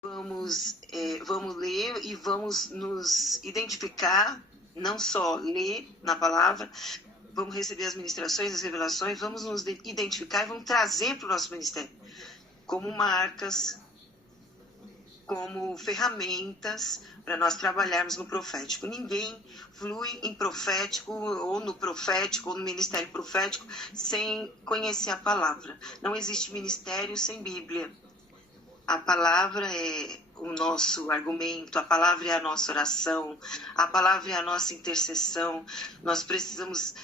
vamos ler e vamos nos identificar, não só ler na palavra, vamos receber as ministrações, as revelações, vamos nos identificar e vamos trazer para o nosso ministério como marcas, como ferramentas para nós trabalharmos no profético. Ninguém flui em profético ou no ministério profético sem conhecer a palavra. Não existe ministério sem Bíblia. A palavra é o nosso argumento, a palavra é a nossa oração, a palavra é a nossa intercessão. Nós precisamos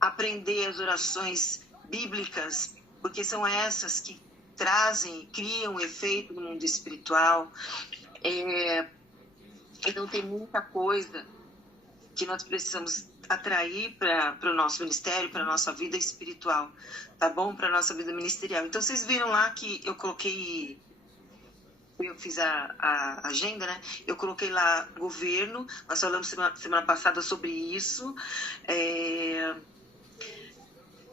aprender as orações bíblicas, porque são essas que trazem, criam efeito no mundo espiritual. Então tem muita coisa que nós precisamos atrair para o nosso ministério, para a nossa vida espiritual, tá bom? Para a nossa vida ministerial. Então vocês viram lá que eu fiz a agenda, né? Eu coloquei lá governo, nós falamos semana passada sobre isso.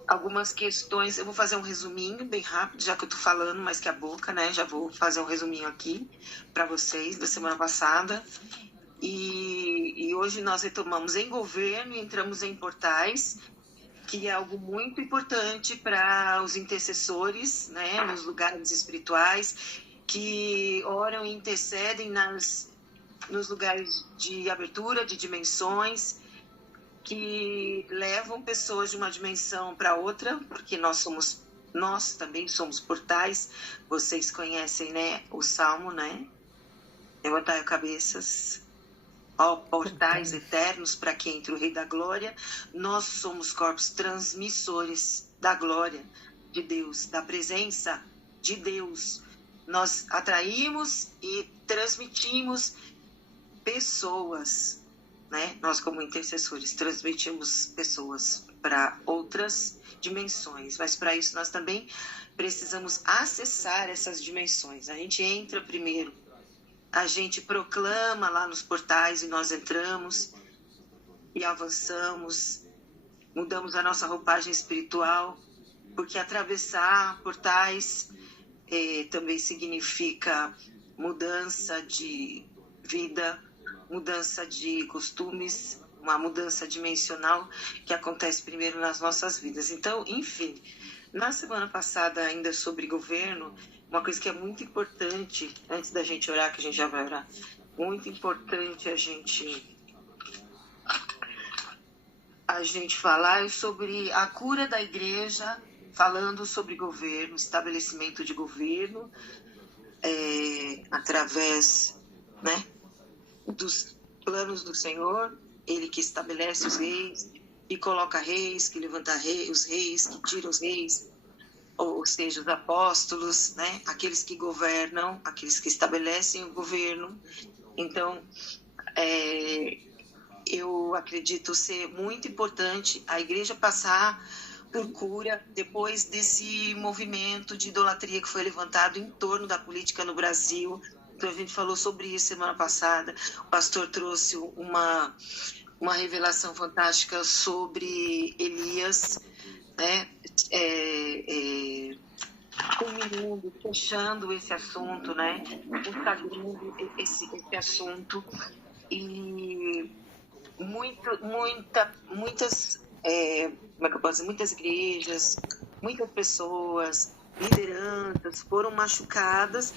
Algumas questões, eu vou fazer um resuminho bem rápido, já que eu tô falando mais que a boca, né? Já vou fazer um resuminho aqui para vocês da semana passada. E hoje nós retomamos em governo e entramos em portais, que é algo muito importante para os intercessores, né? Nos lugares espirituais, que oram e intercedem nos lugares de abertura, de dimensões, que levam pessoas de uma dimensão para outra, porque nós também somos portais. Vocês conhecem, né, o Salmo, né? Levantai cabeças, ó portais eternos, para que entre o Rei da Glória. Nós somos corpos transmissores da glória de Deus, da presença de Deus. Nós atraímos e transmitimos pessoas, né? Nós, como intercessores, transmitimos pessoas para outras dimensões, mas para isso nós também precisamos acessar essas dimensões. A gente entra primeiro, a gente proclama lá nos portais e nós entramos e avançamos, mudamos a nossa roupagem espiritual, porque atravessar portais também significa mudança de vida, mudança de costumes, uma mudança dimensional que acontece primeiro nas nossas vidas. Então, enfim, na semana passada, ainda sobre governo, uma coisa que é muito importante, antes da gente orar, que a gente já vai orar, muito importante a gente falar sobre a cura da igreja, falando sobre governo, estabelecimento de governo, através, né, dos planos do Senhor, ele que estabelece os reis e coloca reis, que levanta os reis, que tira os reis, ou seja, os apóstolos, né? Aqueles que governam, aqueles que estabelecem o governo. Então, eu acredito ser muito importante a igreja passar por cura depois desse movimento de idolatria que foi levantado em torno da política no Brasil. Então, a gente falou sobre isso semana passada. O pastor trouxe uma revelação fantástica sobre Elias, né? Culminando, fechando esse assunto, né? Consagrando esse assunto. E muitas, como é que eu posso dizer? Muitas igrejas, muitas pessoas, lideranças foram machucadas.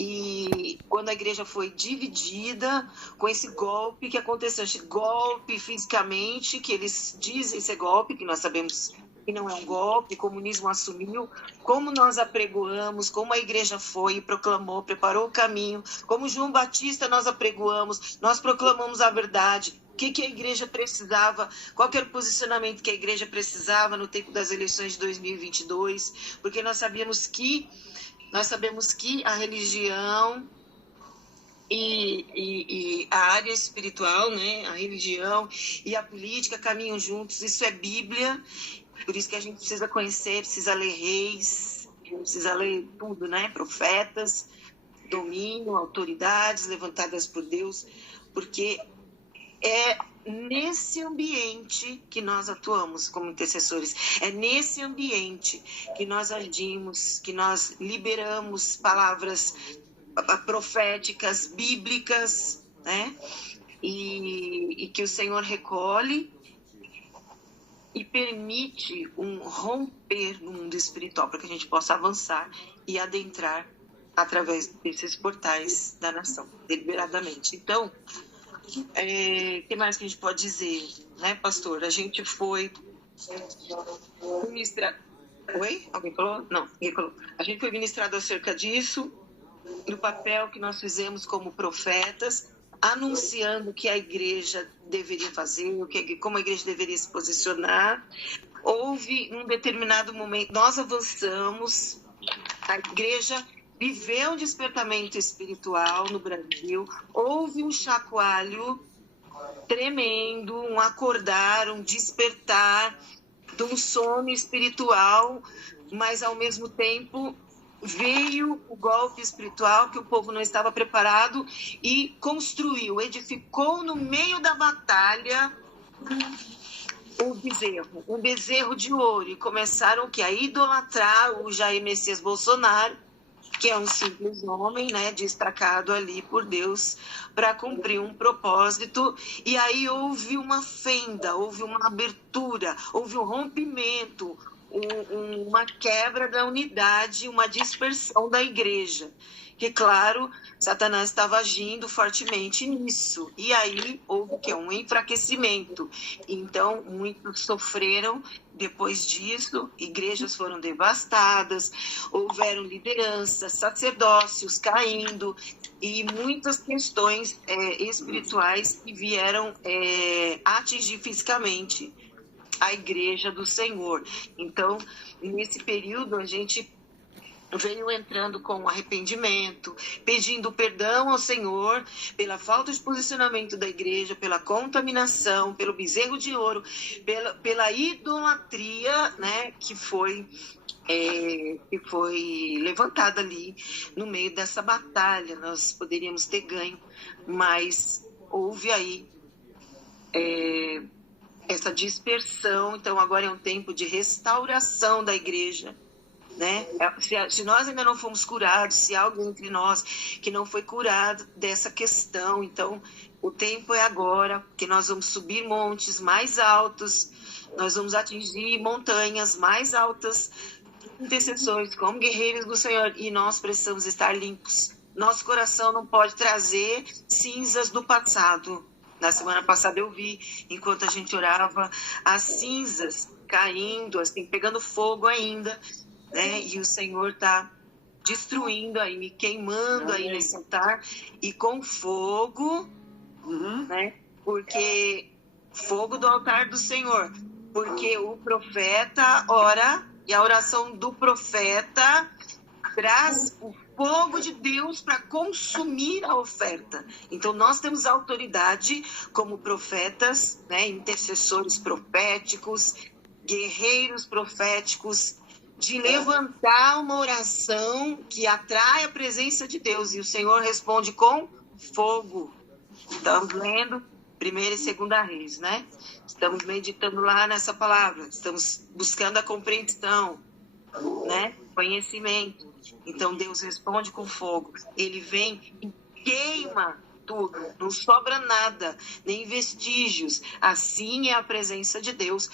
E quando a igreja foi dividida com esse golpe que aconteceu, esse golpe fisicamente, que eles dizem ser golpe, que nós sabemos que não é um golpe, o comunismo assumiu, como nós apregoamos, como a igreja foi e proclamou, preparou o caminho, como João Batista nós apregoamos, nós proclamamos a verdade. O que a igreja precisava, qual era o posicionamento que a igreja precisava no tempo das eleições de 2022, porque nós sabemos que a religião e a área espiritual, né, a religião e a política caminham juntos. Isso é Bíblia, por isso que a gente precisa conhecer, precisa ler reis, precisa ler tudo, né, profetas, domínio, autoridades levantadas por Deus, porque é nesse ambiente que nós atuamos como intercessores, é nesse ambiente que nós agimos, que nós liberamos palavras proféticas, bíblicas, né? E que o Senhor recolhe e permite um romper no mundo espiritual para que a gente possa avançar e adentrar através desses portais da nação, deliberadamente. Então, o que mais que a gente pode dizer, né, pastor? A gente foi ministrar... Oi? Alguém falou? Não, ninguém falou. A gente foi ministrado acerca disso, do papel que nós fizemos como profetas, anunciando o que a igreja deveria fazer, como a igreja deveria se posicionar. Houve um determinado momento, nós avançamos, a igreja viveu um despertamento espiritual no Brasil, houve um chacoalho tremendo, um acordar, um despertar de um sono espiritual, mas ao mesmo tempo veio o golpe espiritual que o povo não estava preparado e construiu, edificou no meio da batalha um bezerro de ouro, e começaram o que? A idolatrar o Jair Messias Bolsonaro, que é um simples homem, né, destacado ali por Deus para cumprir um propósito. E aí houve uma fenda, houve uma abertura, houve um rompimento, uma quebra da unidade, uma dispersão da igreja. Que, claro, Satanás estava agindo fortemente nisso. E aí houve o quê? Um enfraquecimento. Então, muitos sofreram depois disso, igrejas foram devastadas, houveram lideranças, sacerdócios caindo e muitas questões espirituais que vieram atingir fisicamente a igreja do Senhor. Então, nesse período, a gente veio entrando com arrependimento, pedindo perdão ao Senhor pela falta de posicionamento da igreja, pela contaminação, pelo bezerro de ouro, pela idolatria, né, que foi levantada ali no meio dessa batalha. Nós poderíamos ter ganho, mas houve aí essa dispersão. Então agora é um tempo de restauração da igreja, né? Se nós ainda não fomos curados, se há alguém entre nós que não foi curado dessa questão, então o tempo é agora, que nós vamos subir montes mais altos, nós vamos atingir montanhas mais altas, intercessores como guerreiros do Senhor, e nós precisamos estar limpos. Nosso coração não pode trazer cinzas do passado. Na semana passada eu vi, enquanto a gente orava, as cinzas caindo, assim, pegando fogo ainda, né? E o Senhor está destruindo aí, queimando aí nesse altar, e com fogo, né? Porque fogo do altar do Senhor, porque o profeta ora, e a oração do profeta traz o fogo de Deus para consumir a oferta. Então nós temos autoridade como profetas, né? Intercessores proféticos, guerreiros proféticos, de levantar uma oração que atrai a presença de Deus, e o Senhor responde com fogo. Estamos lendo 1ª e 2ª Reis, né? Estamos meditando lá nessa palavra, estamos buscando a compreensão, né? Conhecimento. Então Deus responde com fogo, ele vem e queima tudo, não sobra nada, nem vestígios. Assim é a presença de Deus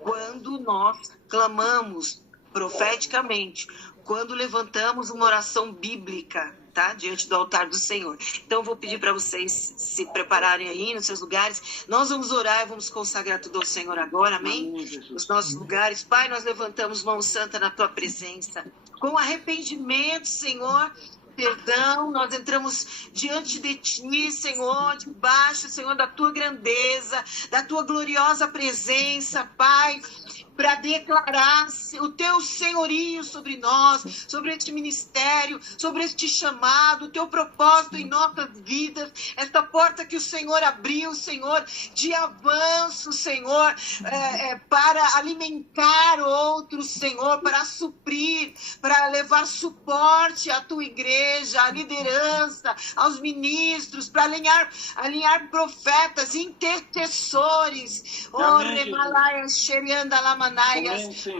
quando nós clamamos profeticamente, quando levantamos uma oração bíblica, tá? Diante do altar do Senhor. Então, vou pedir para vocês se prepararem aí nos seus lugares. Nós vamos orar e vamos consagrar tudo ao Senhor agora, amém? Nos nossos lugares. Pai, nós levantamos mão santa na tua presença, com arrependimento, Senhor, perdão. Nós entramos diante de ti, Senhor, debaixo, Senhor, da tua grandeza, da tua gloriosa presença, Pai, para declarar o teu senhorio sobre nós, sobre este ministério, sobre este chamado, o teu propósito em nossas vidas, esta porta que o Senhor abriu, Senhor, de avanço, Senhor, para alimentar outros, Senhor, para suprir, para levar suporte à tua igreja, à liderança, aos ministros, para alinhar profetas, intercessores,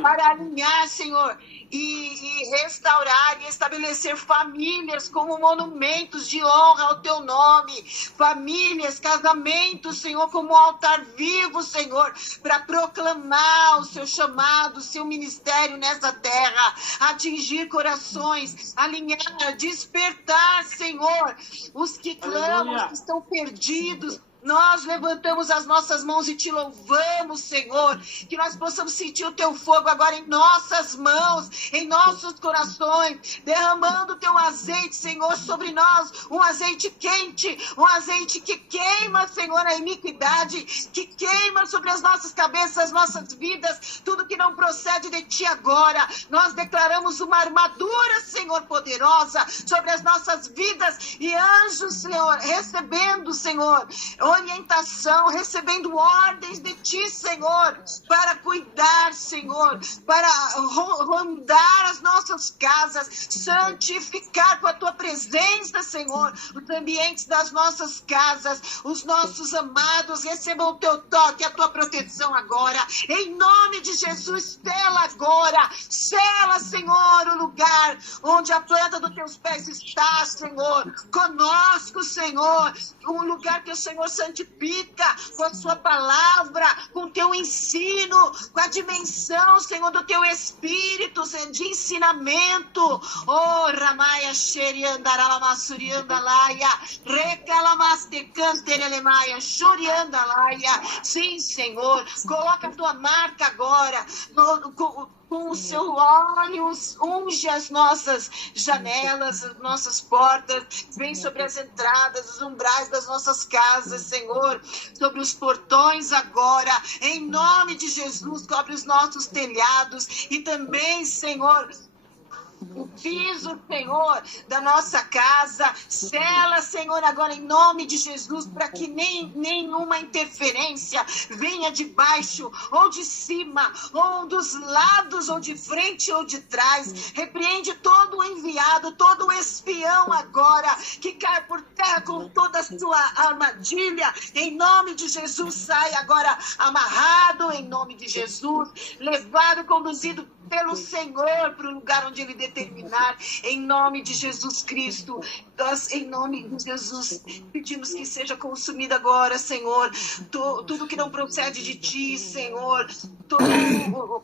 para alinhar, Senhor, e restaurar e estabelecer famílias como monumentos de honra ao teu nome, famílias, casamentos, Senhor, como um altar vivo, Senhor, para proclamar o seu chamado, o seu ministério nessa terra, atingir corações, alinhar, despertar, Senhor, os que clamam, os que estão perdidos. Nós levantamos as nossas mãos e te louvamos, Senhor, que nós possamos sentir o teu fogo agora em nossas mãos, em nossos corações, derramando o teu azeite, Senhor, sobre nós, um azeite quente, um azeite que queima, Senhor, a iniquidade, que queima sobre as nossas cabeças, as nossas vidas, tudo que não procede de ti agora. Nós declaramos uma armadura, Senhor, poderosa sobre as nossas vidas e anjos, Senhor, recebendo, Senhor, orientação, recebendo ordens de ti, Senhor, para cuidar, Senhor, para rondar as nossas casas, santificar com a tua presença, Senhor, os ambientes das nossas casas, os nossos amados recebam o teu toque, a tua proteção agora, em nome de Jesus. Sela, Senhor, o lugar onde a planta dos teus pés está, Senhor, conosco, Senhor, um lugar que o Senhor santifica com a sua palavra, com o teu ensino, com a dimensão, Senhor, do teu Espírito de ensinamento. Oh, Ramaya Xeriandaralama Suriandalaia, Recalamaste Canterelemaia, Xuriandalaia. Sim, Senhor, coloca a tua marca agora, com o seu óleo, unge as nossas janelas, as nossas portas, vem sobre as entradas, os umbrais das nossas casas, Senhor, sobre os portões agora, em nome de Jesus, cobre os nossos telhados e também, Senhor, o piso, Senhor, da nossa casa, sela, Senhor, agora em nome de Jesus, para que nenhuma interferência venha de baixo ou de cima, ou dos lados, ou de frente ou de trás. Repreende todo o enviado, todo o espião agora, que cai por terra com toda a sua armadilha, em nome de Jesus, sai agora amarrado, em nome de Jesus, levado, conduzido pelo Senhor para o lugar onde Ele determinar, em nome de Jesus Cristo. Nós, em nome de Jesus, pedimos que seja consumido agora, Senhor, tudo que não procede de Ti, Senhor, todo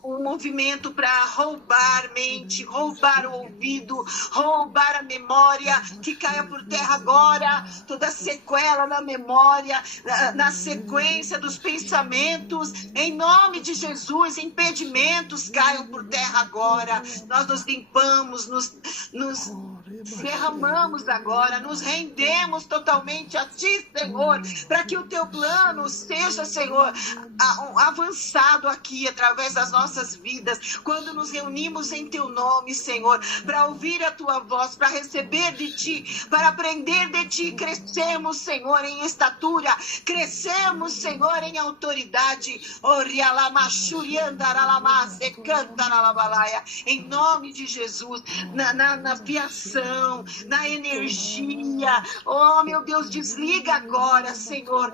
o movimento para roubar mente, roubar o ouvido, roubar a memória, que caia por terra agora, toda sequela na memória, na sequência dos pensamentos, em nome de Jesus, impedimentos caiam por terra agora. Nós nos limpamos, nos derramamos agora, nos rendemos totalmente a Ti, Senhor, para que o Teu plano seja, Senhor, avançado aqui através das nossas vidas, quando nos reunimos em Teu nome, Senhor, para ouvir a Tua voz, para receber de Ti, para aprender de Ti. Crescemos, Senhor, em estatura, crescemos, Senhor, em autoridade. Em nome de Jesus, na fiação, na energia. Oh, meu Deus, desliga agora, Senhor,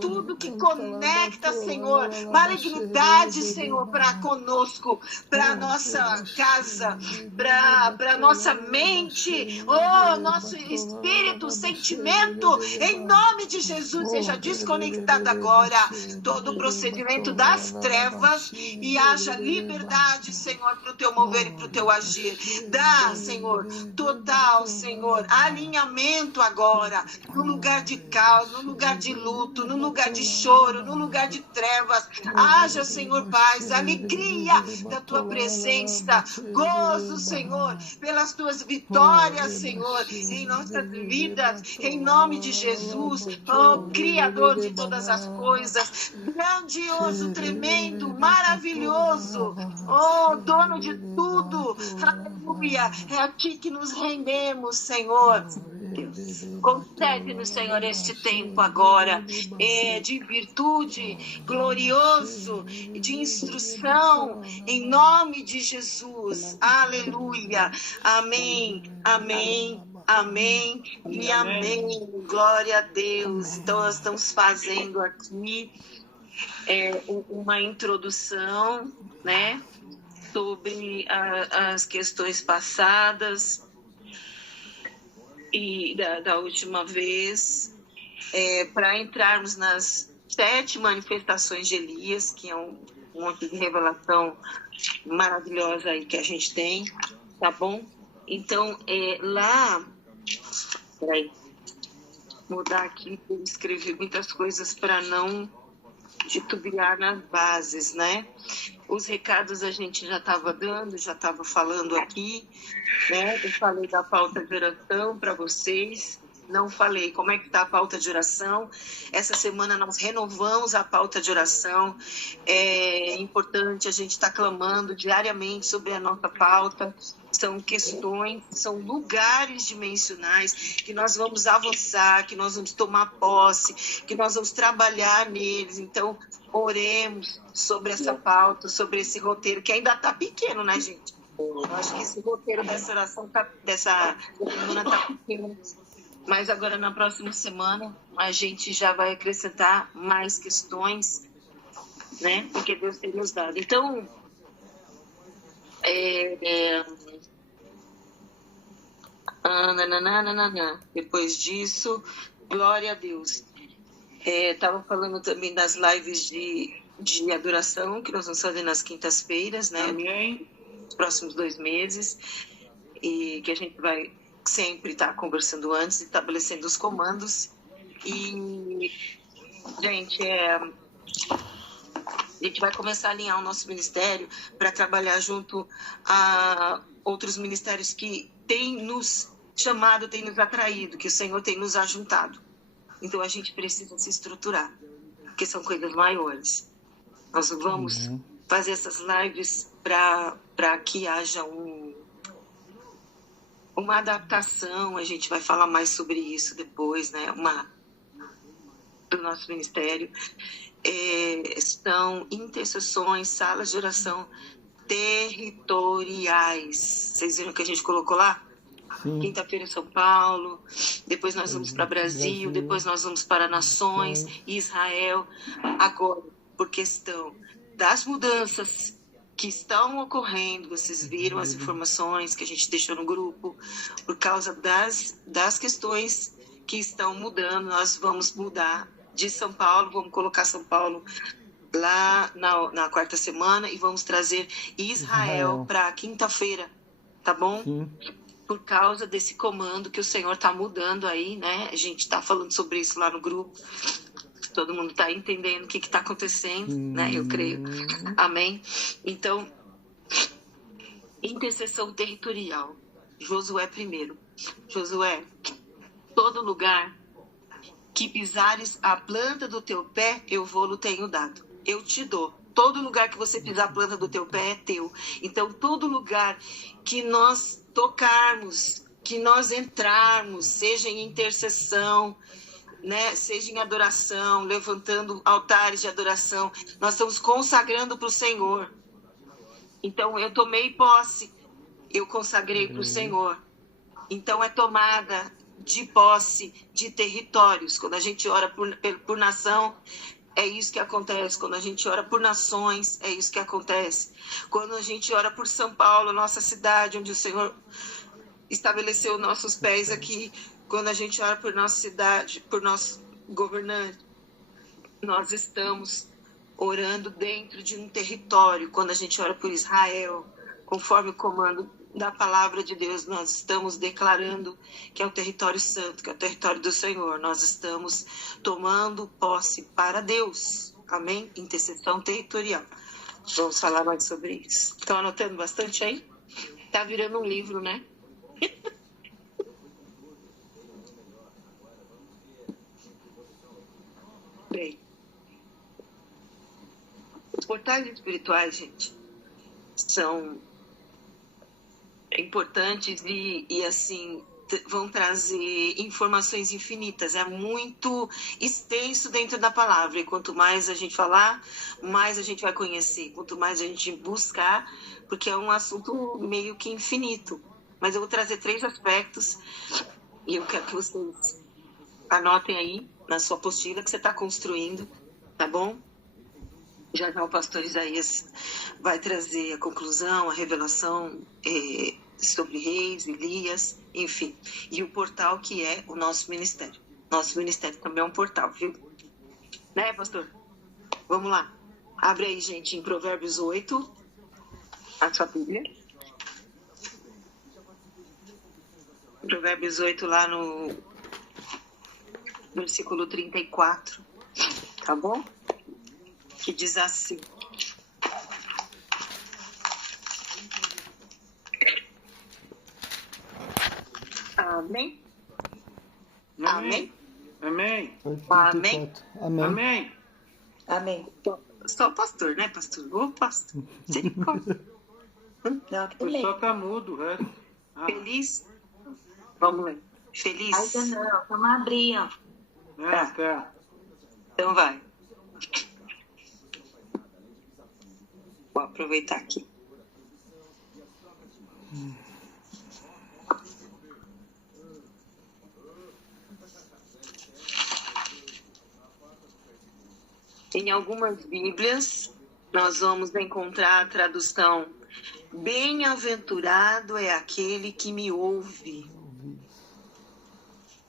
tudo que conecta, Senhor, malignidade, Senhor, para conosco, para nossa casa, para nossa mente, oh, nosso espírito, sentimento, em nome de Jesus, seja desconectado agora todo o procedimento das trevas e haja liberdade, Senhor, para o Teu mover e para o Teu agir. Dá, Senhor, total, Senhor, alinhamento agora, no lugar de caos, no lugar de luto, no lugar de choro, no lugar de trevas. Haja, Senhor, paz, alegria da Tua presença, gozo, Senhor, pelas Tuas vitórias, Senhor, em nossas vidas, em nome de Jesus, oh, Criador de todas as coisas, grandioso, tremendo, maravilhoso, oh, dono de tudo, aleluia, é a Ti que nos rendemos, Senhor. Deus, concede-nos, Senhor, este tempo agora de virtude, glorioso, de instrução, em nome de Jesus, aleluia, amém, amém, amém e amém, glória a Deus. Então nós estamos fazendo aqui uma introdução, né, sobre as questões passadas e da última vez, para entrarmos nas 7 manifestações de Elias, que é um monte de revelação maravilhosa aí que a gente tem, tá bom? Então, lá... Peraí. Mudar aqui, eu escrevi muitas coisas para não titubear nas bases, né? Os recados a gente já estava dando, já estava falando aqui, né? Eu falei da pauta de oração para vocês, não falei como é que está a pauta de oração. Essa semana nós renovamos a pauta de oração. É importante a gente estar clamando diariamente sobre a nossa pauta. São questões, são lugares dimensionais que nós vamos avançar, que nós vamos tomar posse, que nós vamos trabalhar neles. Então, oremos sobre essa pauta, sobre esse roteiro, que ainda está pequeno, né, gente? Eu acho que esse roteiro dessa oração, dessa semana está pequeno. Mas agora, na próxima semana, a gente já vai acrescentar mais questões, né? Porque Deus tem nos dado. Então, depois disso, glória a Deus. Estava falando também das lives de adoração, que nós vamos fazer nas quintas-feiras, né? Nos próximos 2 meses. E que a gente vai sempre estar conversando antes, estabelecendo os comandos. E, gente, a gente vai começar a alinhar o nosso ministério para trabalhar junto a outros ministérios que têm nos chamado, têm nos atraído, que o Senhor tem nos ajuntado. Então, a gente precisa se estruturar, porque são coisas maiores. Nós vamos fazer essas lives para que haja uma adaptação. A gente vai falar mais sobre isso depois, né? Do nosso ministério. São intercessões, salas de oração territoriais. Vocês viram que a gente colocou lá? Sim. Quinta-feira em São Paulo, depois nós vamos para Brasil, depois nós vamos para Nações, Israel. Agora, por questão das mudanças que estão ocorrendo, vocês viram as informações que a gente deixou no grupo, por causa das questões que estão mudando, nós vamos mudar de São Paulo, vamos colocar São Paulo lá na quarta semana e vamos trazer Israel para quinta-feira, tá bom? Sim. Por causa desse comando que o Senhor está mudando aí, né? A gente está falando sobre isso lá no grupo. Todo mundo está entendendo o que está acontecendo, né? Eu creio. Amém? Então, intercessão territorial. Josué primeiro. Josué, todo lugar que pisares a planta do teu pé, eu vou-lo tenho dado. Eu te dou. Todo lugar que você pisar a planta do teu pé é teu. Então, todo lugar que nós tocarmos, que nós entrarmos, seja em intercessão, né, seja em adoração, levantando altares de adoração, nós estamos consagrando para o Senhor. Então, eu tomei posse, eu consagrei para o Senhor. Então, é tomada de posse de territórios. Quando a gente ora por nação, é isso que acontece. Quando a gente ora por nações, é isso que acontece. Quando a gente ora por São Paulo, nossa cidade, onde o Senhor estabeleceu nossos pés aqui, quando a gente ora por nossa cidade, por nosso governante, nós estamos orando dentro de um território. Quando a gente ora por Israel, conforme o comando da palavra de Deus, nós estamos declarando que é o território santo, que é o território do Senhor. Nós estamos tomando posse para Deus. Amém? Intercessão territorial. Vamos falar mais sobre isso. Estão anotando bastante aí? Tá virando um livro, né? Bem, os portais espirituais, gente, são importantes e assim, vão trazer informações infinitas. É muito extenso dentro da palavra. E quanto mais a gente falar, mais a gente vai conhecer. Quanto mais a gente buscar, porque é um assunto meio que infinito. Mas eu vou trazer 3 aspectos e eu quero que vocês anotem aí na sua apostila que você está construindo, tá bom? Já já o pastor Isaías vai trazer a conclusão, a revelação sobre Reis, Elias, enfim. E o portal que é o nosso ministério. Nosso ministério também é um portal, viu? Né, pastor? Vamos lá. Abre aí, gente, em Provérbios 8, a sua Bíblia. Provérbios 8, lá no versículo 34. Tá bom? Que diz assim. Amém? Amém? Amém. Amém? Amém. Amém. Amém. Só o pastor, né, pastor? Ô, pastor. Misericórdia. Não, O também. pessoal tá mudo, velho. Feliz? Vamos ler. Feliz? Ainda não, vamos abrir, ó. Tá. Então vai. Vou aproveitar aqui. Em algumas Bíblias, nós vamos encontrar a tradução: bem-aventurado é aquele que me ouve,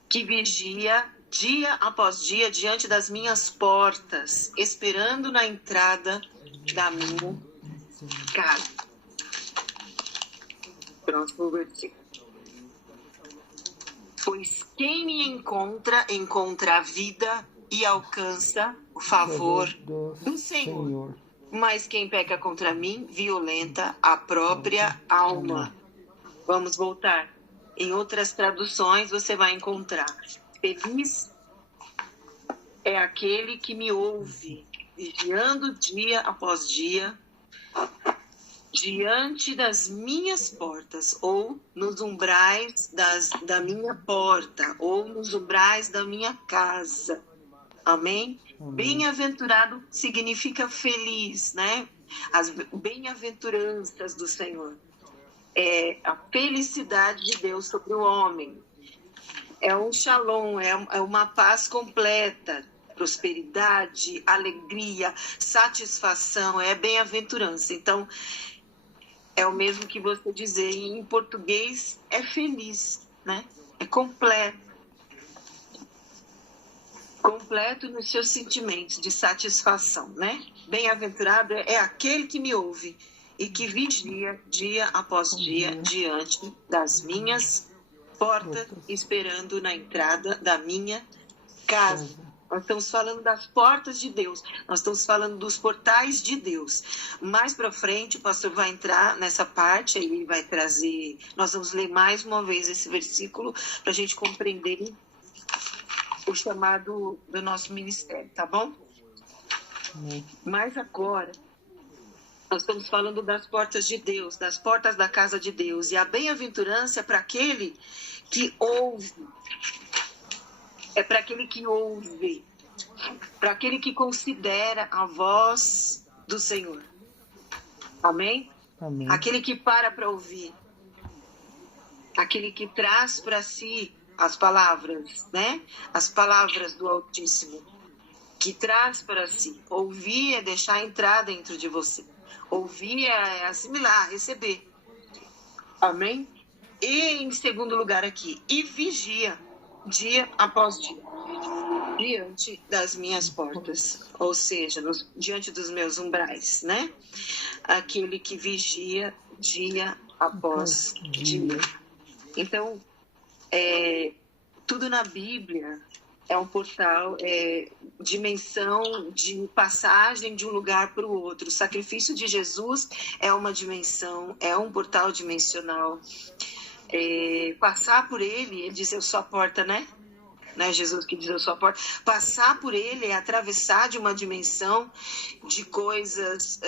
que vigia dia após dia diante das minhas portas, esperando na entrada da minha casa. Próximo versículo. Pois quem me encontra, encontra a vida e alcança o favor do Senhor. Mas quem peca contra mim, violenta a própria alma. Vamos voltar. Em outras traduções, você vai encontrar: feliz é aquele que me ouve, vigiando dia após dia, diante das minhas portas, ou nos umbrais da minha porta, ou nos umbrais da minha casa. Amém? Bem-aventurado significa feliz, né? As bem-aventuranças do Senhor. É a felicidade de Deus sobre o homem. É um shalom, é uma paz completa, prosperidade, alegria, satisfação, é bem-aventurança. Então, é o mesmo que você dizer em português, é feliz, né? É completo. Completo nos seus sentimentos de satisfação, né? Bem-aventurado é aquele que me ouve e que vigia dia após dia diante das minhas portas, esperando na entrada da minha casa. Nós estamos falando das portas de Deus, nós estamos falando dos portais de Deus. Mais para frente, o pastor vai entrar nessa parte, ele vai trazer. Nós vamos ler mais uma vez esse versículo para a gente compreender o chamado do nosso ministério, tá bom? Mas agora, nós estamos falando das portas de Deus, das portas da casa de Deus. E a bem-aventurança é para aquele que ouve. É para aquele que ouve. Para aquele que considera a voz do Senhor. Amém? Amém. Aquele que para ouvir. Aquele que traz para si as palavras, né? As palavras do Altíssimo. Que traz para si. Ouvir é deixar entrar dentro de você. Ouvir é assimilar, receber. Amém? E em segundo lugar aqui, e vigia, dia após dia, diante das minhas portas, ou seja, diante dos meus umbrais, né? Aquele que vigia dia após dia. Então, tudo na Bíblia é um portal, dimensão de passagem de um lugar para o outro. O sacrifício de Jesus é uma dimensão, é um portal dimensional. Passar por ele diz: eu sou a porta, né? Não é Jesus que diz: eu sou a porta. Passar por ele é atravessar de uma dimensão de coisas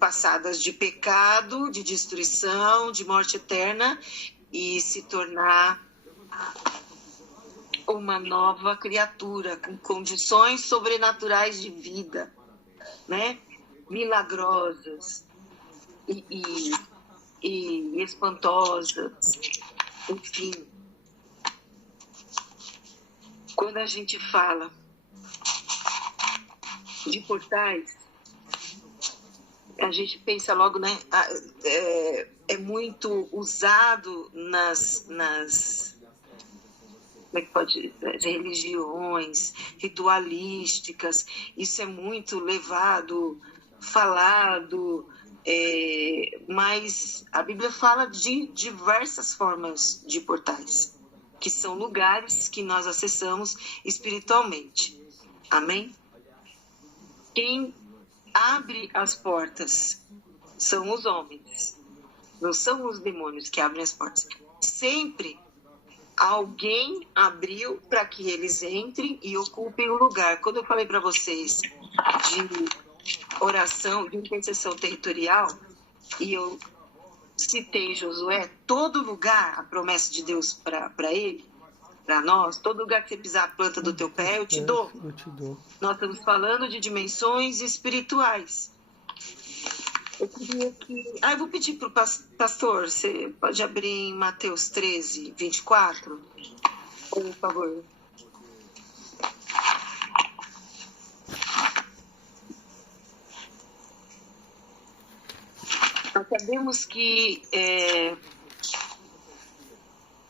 passadas de pecado, de destruição, de morte eterna, e se tornar uma nova criatura com condições sobrenaturais de vida, né? Milagrosas e espantosas, enfim. Quando a gente fala de portais, a gente pensa logo, né? É muito usado nas como é que pode dizer, religiões ritualísticas. Isso é muito levado, falado, mas a Bíblia fala de diversas formas de portais, que são lugares que nós acessamos espiritualmente. Amém? Quem abre as portas são os homens, não são os demônios que abrem as portas. Sempre alguém abriu para que eles entrem e ocupem o lugar. Quando eu falei para vocês de oração, de intercessão territorial, e eu citei Josué, todo lugar, a promessa de Deus para ele, para nós, todo lugar que você pisar a planta do teu pé, eu te dou. Nós estamos falando de dimensões espirituais. Eu queria que... eu vou pedir para o pastor, você pode abrir em Mateus 13, 24, por favor. Nós sabemos que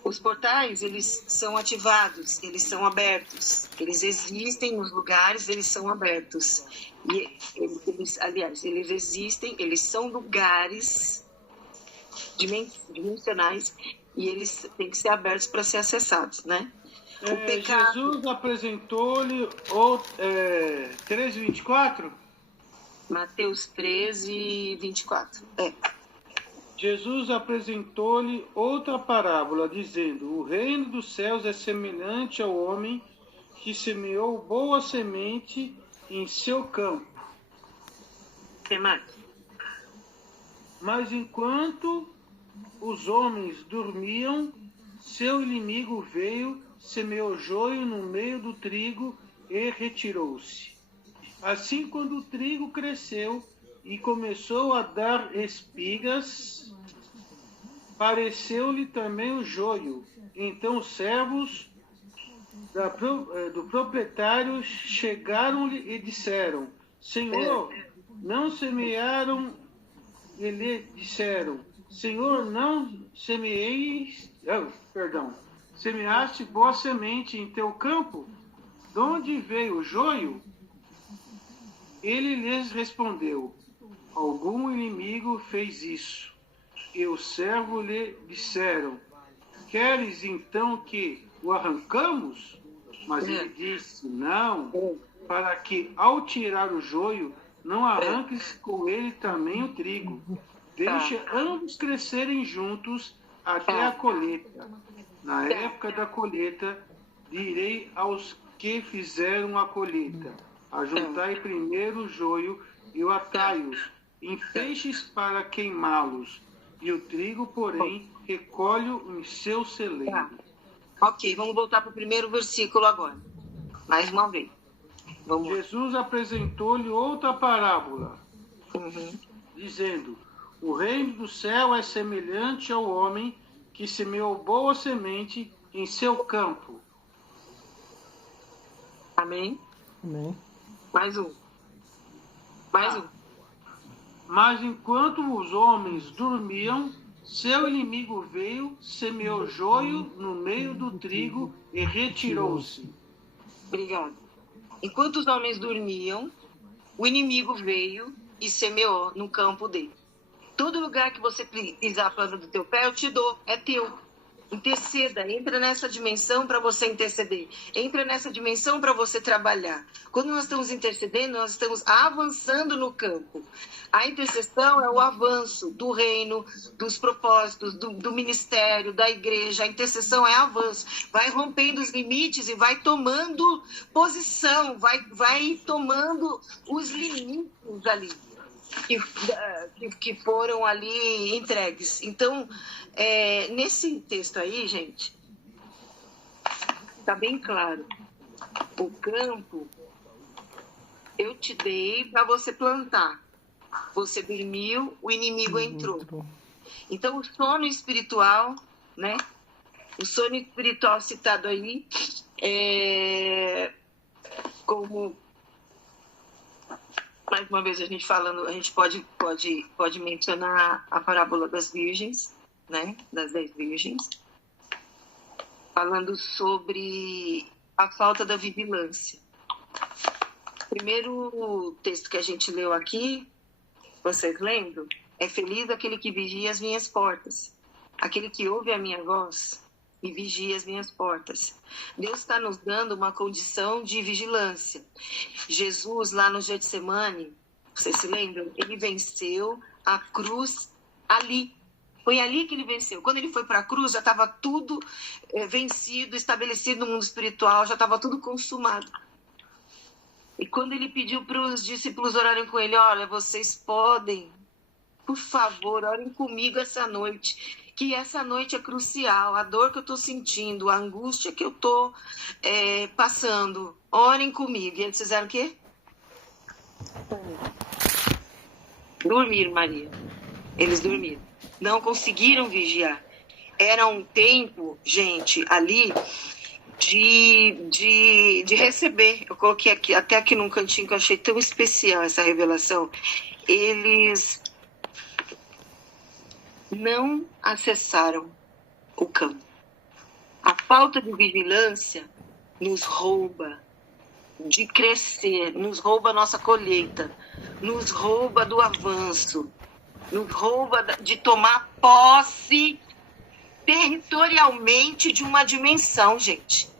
os portais, eles são ativados, eles são abertos, eles existem nos lugares, eles são abertos. E eles existem, eles são lugares dimensionais e eles têm que ser abertos para ser acessados, né? O pecado... Jesus apresentou-lhe 13:24? Mateus 13, 24. Jesus apresentou-lhe outra parábola, dizendo: o reino dos céus é semelhante ao homem que semeou boa semente em seu campo. Que mais? Mas enquanto os homens dormiam, seu inimigo veio, semeou joio no meio do trigo e retirou-se. Assim, quando o trigo cresceu e começou a dar espigas, pareceu-lhe também o joio. Então os servos do proprietário chegaram-lhe e disseram: Senhor, não semearam? E lhe disseram: Senhor, não semeaste boa semente em teu campo? De onde veio o joio? Ele lhes respondeu: algum inimigo fez isso. E o servo lhe disseram: queres então que o arrancamos? Mas ele disse: não, para que ao tirar o joio, não arranques com ele também o trigo. Deixa ambos crescerem juntos até a colheita. Na época da colheita, direi aos que fizeram a colheita: ajuntai primeiro o joio e o atai-os em feixes para queimá-los, e o trigo, porém, recolhe-o em seu celeiro. Ok, vamos voltar para o primeiro versículo agora. Mais uma vez. Jesus apresentou-lhe outra parábola, dizendo: o reino do céu é semelhante ao homem que semeou boa semente em seu campo. Amém? Amém. Mais um. Mas enquanto os homens dormiam, seu inimigo veio, semeou joio no meio do trigo e retirou-se. Obrigado. Enquanto os homens dormiam, o inimigo veio e semeou no campo dele. Todo lugar que você pisar a planta do teu pé, eu te dou, é teu. Interceda, entra nessa dimensão para você interceder. Entra nessa dimensão para você trabalhar. Quando nós estamos intercedendo, nós estamos avançando no campo. A intercessão é o avanço do reino, dos propósitos, do ministério, da igreja. A intercessão é avanço. Vai rompendo os limites e vai tomando posição, vai tomando os limites ali que foram ali entregues. Então, nesse texto aí, gente, tá bem claro. O campo eu te dei para você plantar. Você dormiu, o inimigo entrou. Então, o sono espiritual, né? O sono espiritual citado aí como Mais uma vez a gente falando, a gente pode mencionar a parábola das virgens, né? Das 10 virgens, falando sobre a falta da vigilância. Primeiro texto que a gente leu aqui, vocês lembram? É feliz aquele que vigia as minhas portas, aquele que ouve a minha voz e vigia as minhas portas. Deus está nos dando uma condição de vigilância. Jesus, lá no Getsemane, vocês se lembram? Ele venceu a cruz ali. Foi ali que ele venceu. Quando ele foi para a cruz, já estava tudo vencido, estabelecido no mundo espiritual, já estava tudo consumado. E quando ele pediu para os discípulos orarem com ele, olha, vocês podem, por favor, orem comigo essa noite, que essa noite é crucial, a dor que eu estou sentindo, a angústia que eu estou passando, orem comigo. E eles fizeram o quê? Dormir, Maria. Eles dormiram. Não conseguiram vigiar. Era um tempo, gente, ali de receber. Eu coloquei aqui, até aqui num cantinho que eu achei tão especial essa revelação. Eles não acessaram o campo. A falta de vigilância nos rouba de crescer, nos rouba a nossa colheita, nos rouba do avanço, nos rouba de tomar posse territorialmente de uma dimensão, gente.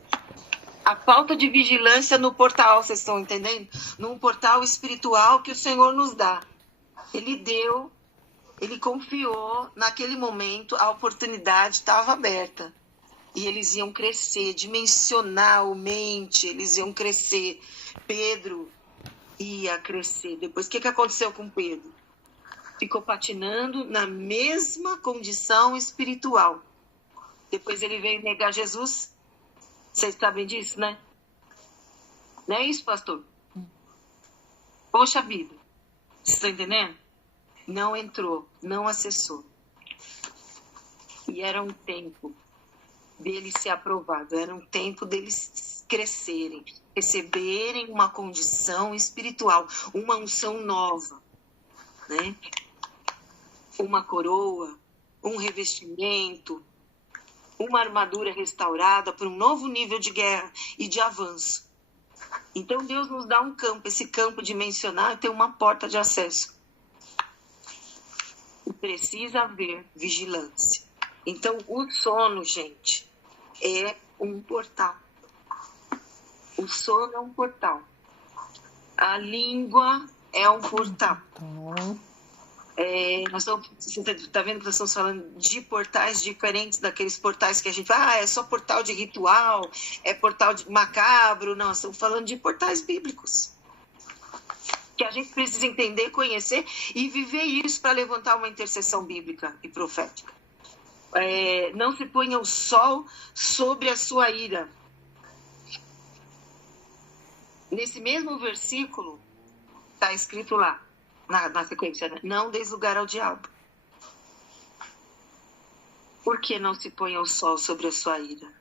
A falta de vigilância no portal, vocês estão entendendo? Num portal espiritual que o Senhor nos dá. Ele deu, ele confiou, naquele momento a oportunidade estava aberta. E eles iam crescer, dimensionalmente, eles iam crescer. Pedro ia crescer. Depois, o que aconteceu com Pedro? Ficou patinando na mesma condição espiritual. Depois ele veio negar Jesus. Vocês sabem disso, né? Não é isso, pastor? Poxa vida. Vocês estão entendendo? Não entrou, não acessou. E era um tempo deles ser aprovado, era um tempo deles crescerem, receberem uma condição espiritual, uma unção nova, né? Uma coroa, um revestimento, uma armadura restaurada para um novo nível de guerra e de avanço. Então Deus nos dá um campo, esse campo dimensional tem uma porta de acesso. E precisa haver vigilância. Então o sono, gente, é um portal. O sono é um portal. A língua é um portal. Você está vendo que nós estamos falando de portais diferentes daqueles portais que a gente fala, é só portal de ritual, é portal de macabro. Não, nós estamos falando de portais bíblicos. Que a gente precisa entender, conhecer e viver isso para levantar uma intercessão bíblica e profética. Não se ponha o sol sobre a sua ira. Nesse mesmo versículo, está escrito lá, na sequência, né? Não deis lugar ao diabo. Por que não se ponha o sol sobre a sua ira?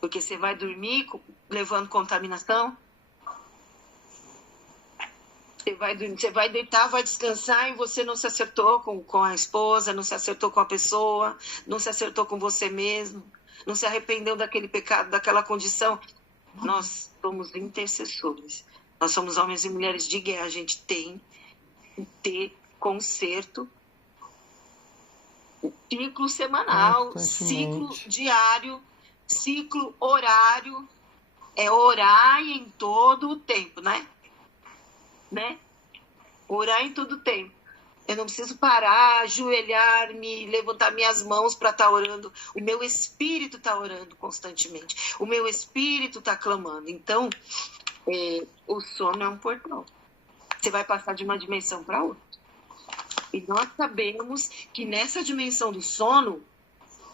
Porque você vai dormir levando contaminação? Você vai deitar, vai descansar e você não se acertou com a esposa, não se acertou com a pessoa, não se acertou com você mesmo, não se arrependeu daquele pecado, daquela condição. Nós somos intercessores, nós somos homens e mulheres de guerra, a gente tem que ter conserto, ciclo semanal, ciclo diário, ciclo horário, orar em todo o tempo, né? Orar em todo o tempo. Eu não preciso parar, ajoelhar-me, levantar minhas mãos para estar orando. O meu espírito está orando constantemente. O meu espírito está clamando. Então, o sono é um portal. Você vai passar de uma dimensão para outra. E nós sabemos que nessa dimensão do sono,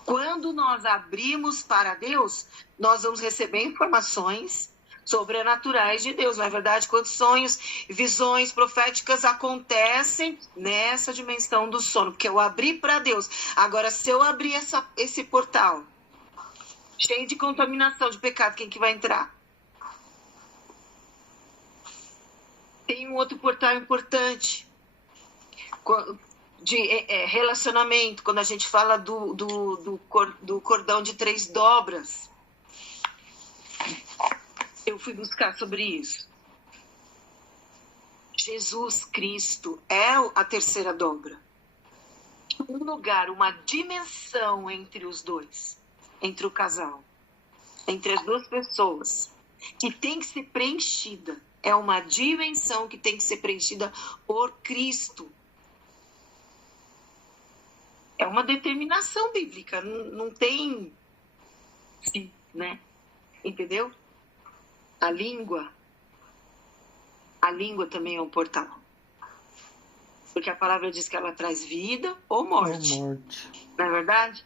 quando nós abrimos para Deus, nós vamos receber informações sobrenaturais de Deus, não é verdade? Quando sonhos, visões proféticas acontecem nessa dimensão do sono, porque eu abri para Deus. Agora, se eu abrir esse portal cheio de contaminação, de pecado, quem que vai entrar? Tem um outro portal importante de relacionamento, quando a gente fala do cordão de 3 dobras. Eu fui buscar sobre isso. Jesus Cristo é a terceira dobra. Um lugar, uma dimensão entre os dois, entre o casal, entre as duas pessoas, que tem que ser preenchida. É uma dimensão que tem que ser preenchida por Cristo. É uma determinação bíblica, não tem, sim, né? Entendeu? A língua também é um portal. Porque a palavra diz que ela traz vida ou morte. Não é verdade?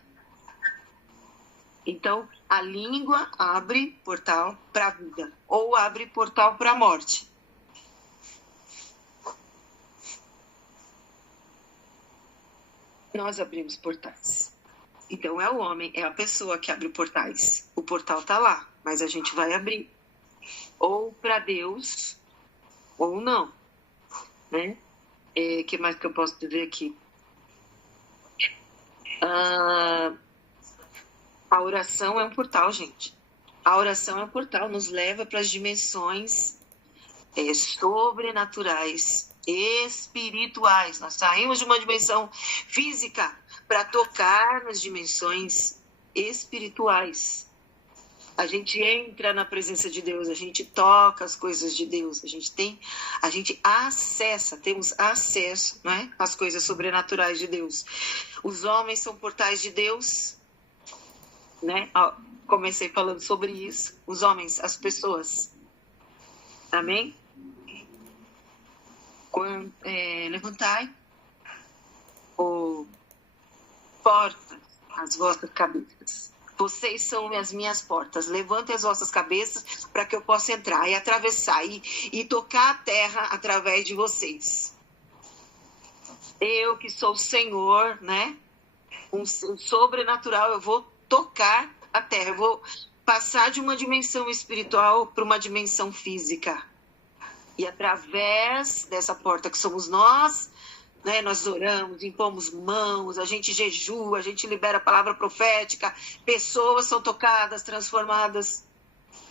Então, a língua abre portal para a vida ou abre portal para a morte. Nós abrimos portais. Então, é o homem, é a pessoa que abre portais. O portal está lá, mas a gente vai abrir. Ou para Deus, ou não. Né? O que mais que eu posso dizer aqui? A oração é um portal, gente. A oração é um portal, nos leva para as dimensões sobrenaturais, espirituais. Nós saímos de uma dimensão física para tocar nas dimensões espirituais. A gente entra na presença de Deus, a gente toca as coisas de Deus, a gente acessa, temos acesso, né, às coisas sobrenaturais de Deus. Os homens são portais de Deus, né? Comecei falando sobre isso. Os homens, as pessoas. Amém? Levantai, portas, as vossas cabeças. Vocês são as minhas portas. Levantem as vossas cabeças para que eu possa entrar e atravessar e tocar a terra através de vocês. Eu que sou o Senhor, né? Um sobrenatural, eu vou tocar a terra. Eu vou passar de uma dimensão espiritual para uma dimensão física. E através dessa porta que somos nós, né, nós oramos, impomos mãos, a gente jejua, a gente libera a palavra profética, pessoas são tocadas, transformadas,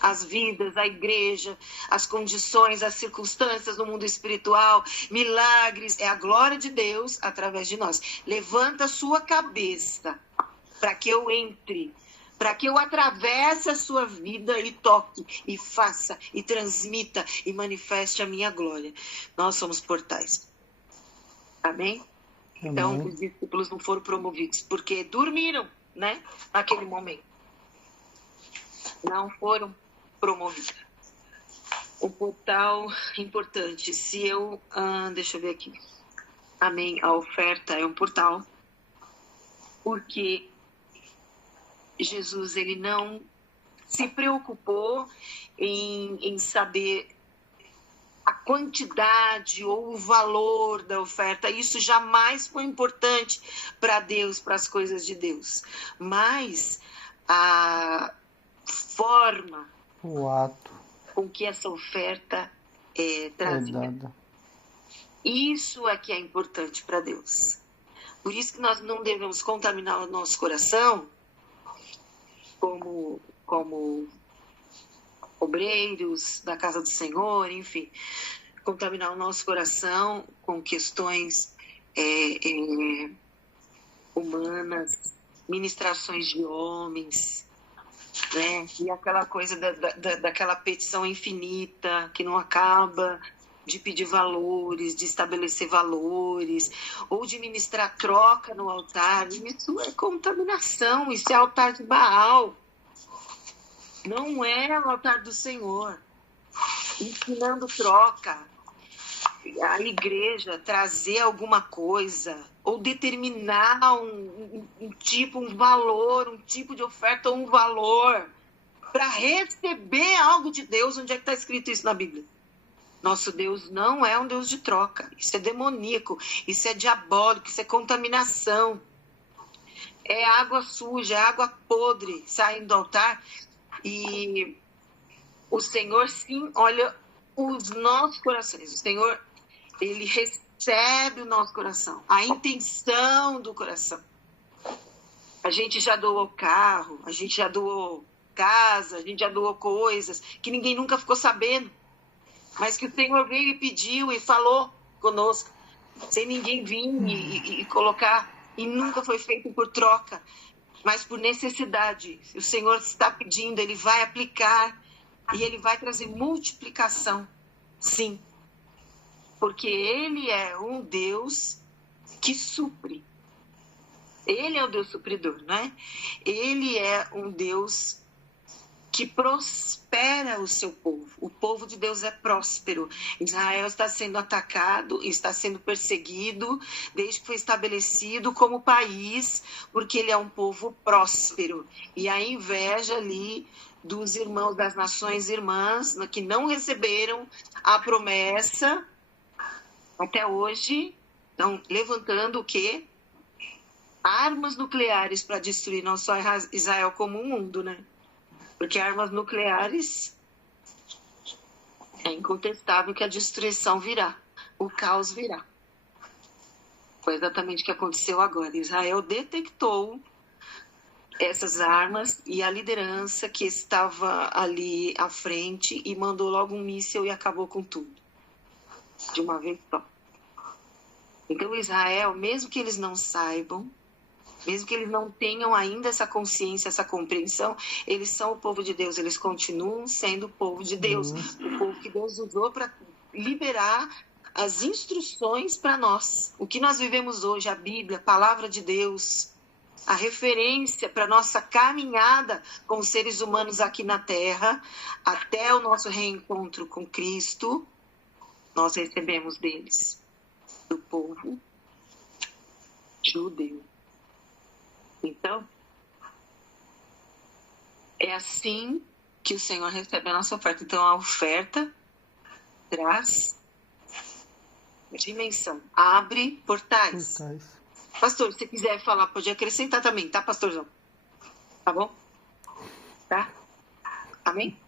as vidas, a igreja, as condições, as circunstâncias no mundo espiritual, milagres, é a glória de Deus através de nós. Levanta a sua cabeça para que eu entre, para que eu atravesse a sua vida e toque, e faça, e transmita, e manifeste a minha glória. Nós somos portais. Amém? Então, os discípulos não foram promovidos, porque dormiram, né? Naquele momento. Não foram promovidos. O portal importante, se eu... deixa eu ver aqui. Amém? A oferta é um portal, porque Jesus, ele não se preocupou em saber a quantidade ou o valor da oferta. Isso jamais foi importante para Deus, para as coisas de Deus. Mas a forma, o ato com que essa oferta é trazida. Isso é que é importante para Deus. Por isso que nós não devemos contaminar o nosso coração como obreiros da casa do Senhor, enfim, contaminar o nosso coração com questões humanas, ministrações de homens, né? E aquela coisa daquela petição infinita que não acaba, de pedir valores, de estabelecer valores, ou de ministrar troca no altar. Isso é contaminação, isso é altar de Baal. Não é o altar do Senhor. Ensinando troca. A igreja trazer alguma coisa, ou determinar um valor, um tipo de oferta ou um valor, para receber algo de Deus. Onde é que está escrito isso na Bíblia? Nosso Deus não é um Deus de troca. Isso é demoníaco, isso é diabólico, isso é contaminação. É água suja, é água podre saindo do altar. E o Senhor, sim, olha os nossos corações. O Senhor, ele recebe o nosso coração, a intenção do coração. A gente já doou carro, a gente já doou casa, a gente já doou coisas que ninguém nunca ficou sabendo, mas que o Senhor veio e pediu e falou conosco, sem ninguém vir e colocar, e nunca foi feito por troca, mas por necessidade. O Senhor está pedindo, ele vai aplicar e ele vai trazer multiplicação, sim, porque ele é um Deus que supre. Ele é o Deus supridor, né? Ele é um Deus que prospera o seu povo. O povo de Deus é próspero. Israel está sendo atacado, está sendo perseguido, desde que foi estabelecido como país, porque ele é um povo próspero. E a inveja ali dos irmãos, das nações irmãs, que não receberam a promessa, até hoje, estão levantando o quê? Armas nucleares para destruir não só Israel como o mundo, né? Porque armas nucleares é incontestável que a destruição virá, o caos virá. Foi exatamente o que aconteceu agora. Israel detectou essas armas e a liderança que estava ali à frente e mandou logo um míssil e acabou com tudo, de uma vez só. Então Israel, mesmo que eles não saibam, mesmo que eles não tenham ainda essa consciência, essa compreensão, eles são o povo de Deus, eles continuam sendo o povo de Deus, o povo que Deus usou para liberar as instruções para nós. O que nós vivemos hoje, a Bíblia, a palavra de Deus, a referência para a nossa caminhada com os seres humanos aqui na Terra, até o nosso reencontro com Cristo, nós recebemos deles, do povo judeu. Então, é assim que o Senhor recebe a nossa oferta. Então, a oferta traz dimensão, abre portais. Pastor, se quiser falar, pode acrescentar também, tá, pastorzão? Tá bom? Tá? Amém?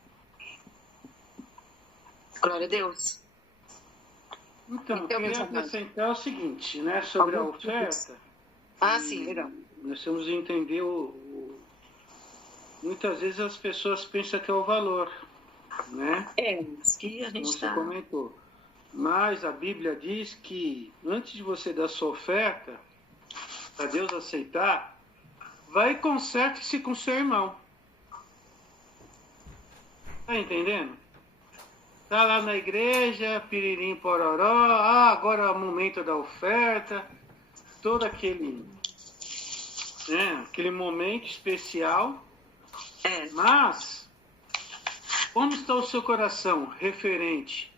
Glória a Deus. Então, eu queria acrescentar o seguinte, né, sobre a oferta. Ah, sim, legal. Nós temos que entender muitas vezes as pessoas pensam que é o valor, né? Isso que a gente Como você comentou. Mas a Bíblia diz que antes de você dar sua oferta, para Deus aceitar, vai e conserte-se com seu irmão. Tá entendendo? Tá lá na igreja, piririm pororó, agora é o momento da oferta, todo aquele momento especial. Mas, como está o seu coração referente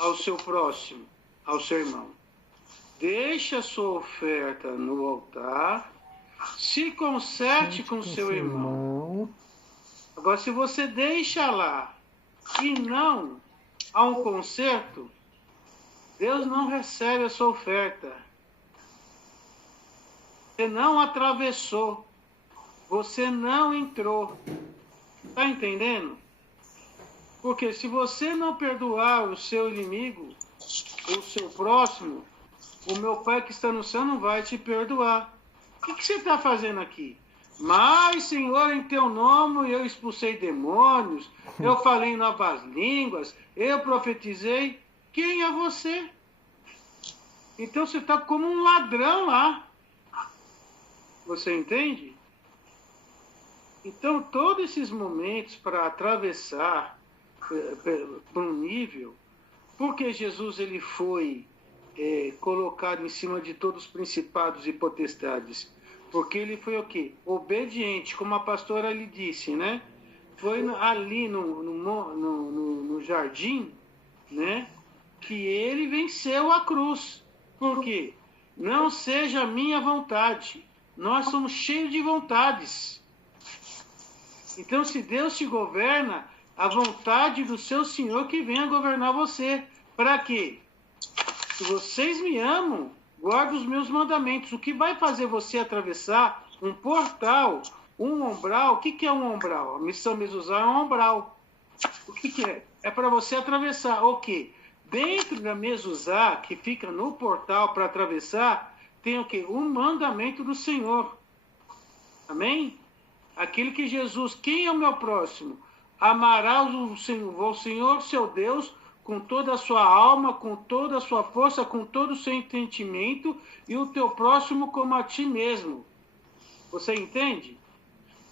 ao seu próximo, ao seu irmão? Deixa a sua oferta no altar, se conserte com seu irmão. Agora, se você deixa lá e não há um conserto, Deus não recebe a sua oferta. Você não atravessou, você não entrou. Está entendendo? Porque se você não perdoar o seu inimigo, o seu próximo, o meu Pai que está no céu não vai te perdoar. O que você está fazendo aqui? Mas, Senhor, em teu nome eu expulsei demônios, eu falei novas línguas, eu profetizei. Quem é você? Então você está como um ladrão lá. Você entende? Então, todos esses momentos para atravessar para um nível, porque Jesus ele foi colocado em cima de todos os principados e potestades, porque ele foi o quê? Obediente, como a pastora lhe disse, né? Foi ali no jardim, né? Que ele venceu a cruz. Por quê? Não seja a minha vontade. Nós somos cheios de vontades. Então, se Deus te governa, a vontade do seu Senhor que venha governar você. Para quê? Se vocês me amam, guarda os meus mandamentos. O que vai fazer você atravessar um portal, um umbral? O que é um umbral? A missão Mezuzá é um umbral. O que é? É para você atravessar. O quê? Dentro da mezuzá, que fica no portal para atravessar, tem o quê? Um mandamento do Senhor. Amém? Aquilo que Jesus... Quem é o meu próximo? Amarás o Senhor, seu Deus, com toda a sua alma, com toda a sua força, com todo o seu entendimento, e o teu próximo como a ti mesmo. Você entende?